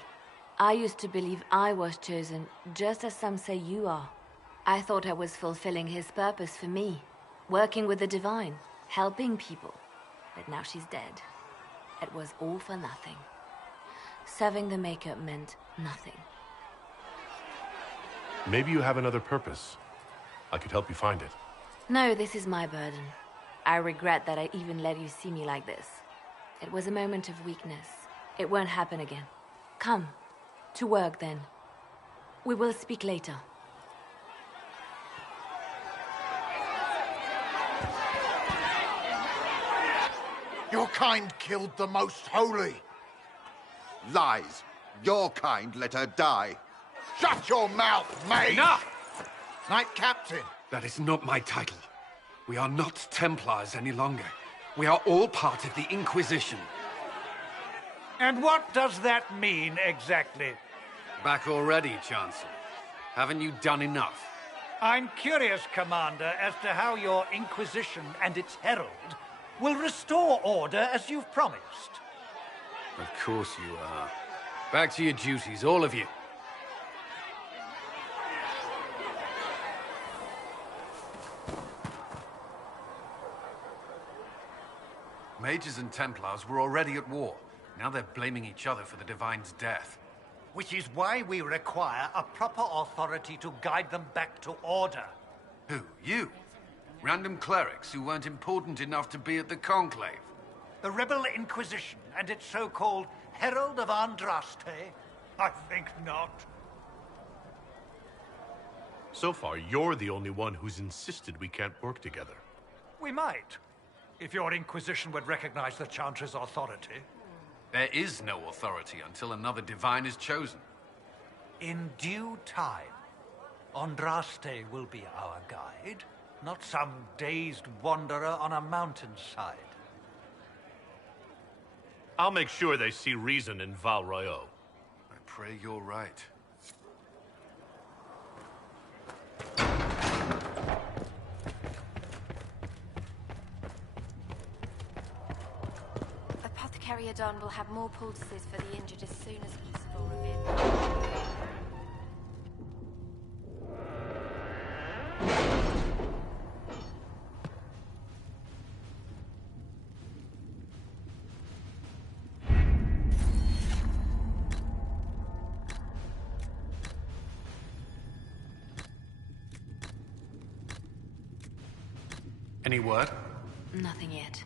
I used to believe I was chosen, just as some say you are. I thought I was fulfilling his purpose for me, working with the Divine, helping people. But now she's dead. It was all for nothing. Serving the Maker meant nothing. Maybe you have another purpose. I could help you find it. No, this is my burden. I regret that I even let you see me like this. It was a moment of weakness. It won't happen again. Come. To work, then. We will speak later. Your kind killed the Most Holy. Lies. Your kind let her die. Shut your mouth, mate! Enough! Knight Captain. That is not my title. We are not Templars any longer. We are all part of the Inquisition. And what does that mean, exactly? Back already, Chancellor. Haven't you done enough? I'm curious, Commander, as to how your Inquisition and its herald will restore order as you've promised. Of course you are. Back to your duties, all of you. Mages and Templars were already at war. Now they're blaming each other for the Divine's death. Which is why we require a proper authority to guide them back to order. Who? You? Random clerics who weren't important enough to be at the Conclave? The Rebel Inquisition and its so-called Herald of Andraste? I think not. So far, you're the only one who's insisted we can't work together. We might, if your Inquisition would recognize the Chantry's authority. There is no authority until another Divine is chosen. In due time, Andraste will be our guide, not some dazed wanderer on a mountainside. I'll make sure they see reason in Val Royeaux. I pray you're right. Apothecary Adon will have more poultices for the injured as soon as possible, Ravin. Any word? Nothing yet.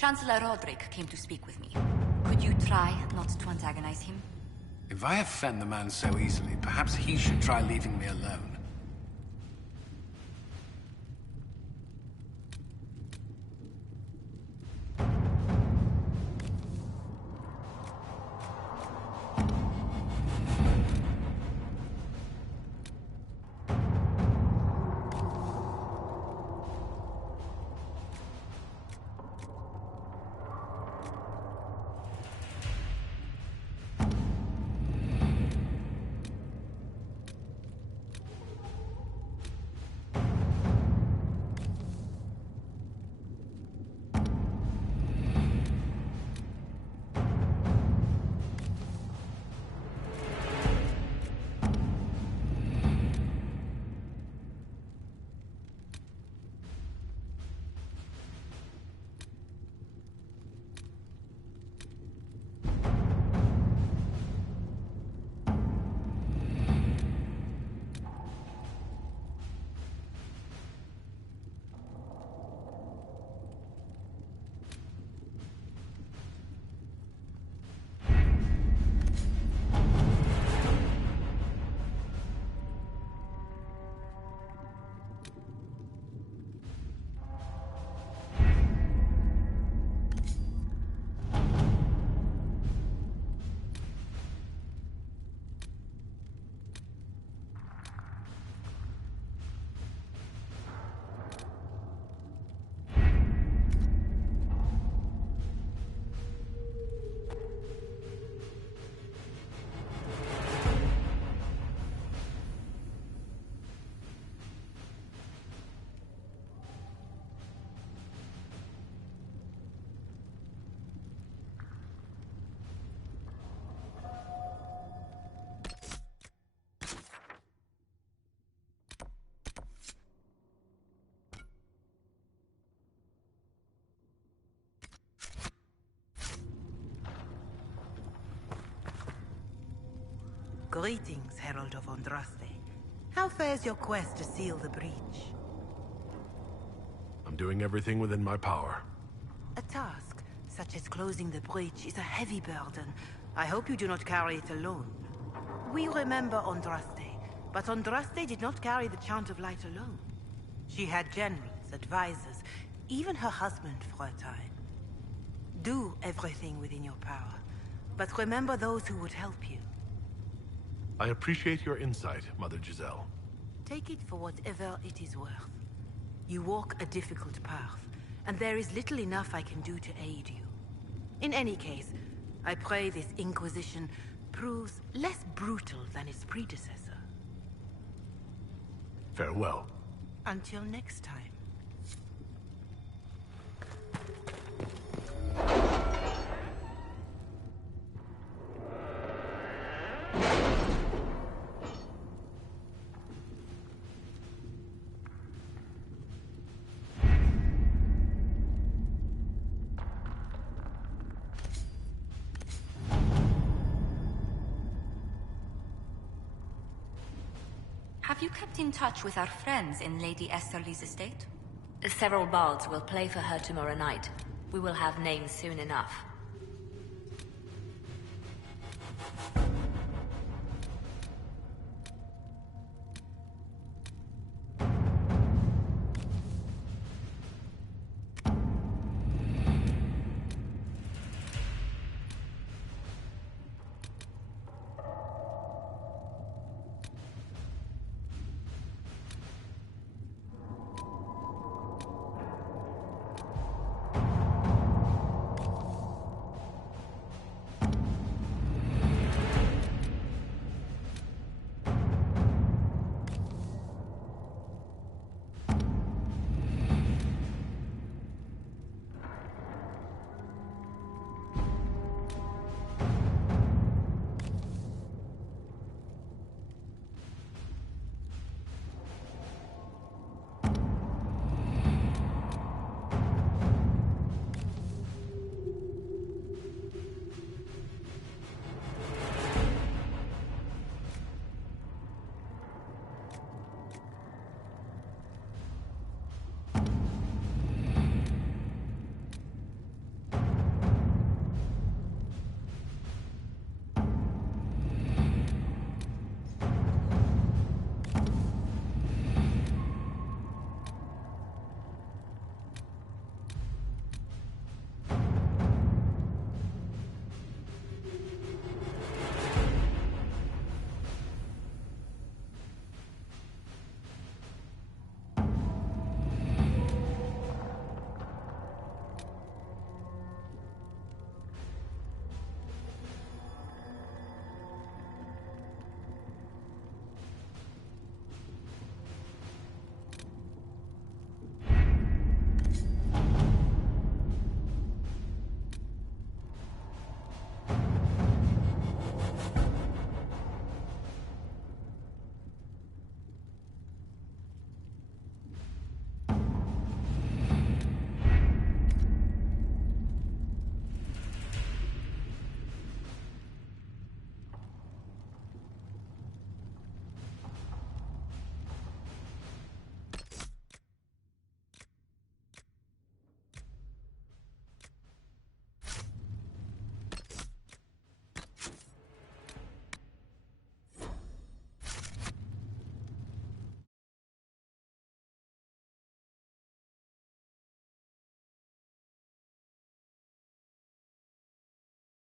Chancellor Roderick came to speak with me. Could you try not to antagonize him? If I offend the man so easily, perhaps he should try leaving me alone. Greetings, Herald of Andraste. How fares your quest to seal the breach? I'm doing everything within my power. A task, such as closing the breach, is a heavy burden. I hope you do not carry it alone. We remember Andraste, but Andraste did not carry the Chant of Light alone. She had generals, advisors, even her husband for a time. Do everything within your power, but remember those who would help you. I appreciate your insight, Mother Giselle. Take it for whatever it is worth. You walk a difficult path, and there is little enough I can do to aid you. In any case, I pray this Inquisition proves less brutal than its predecessor. Farewell. Until next time. Have you kept in touch with our friends in Lady Esterly's estate? Several bards will play for her tomorrow night. We will have names soon enough.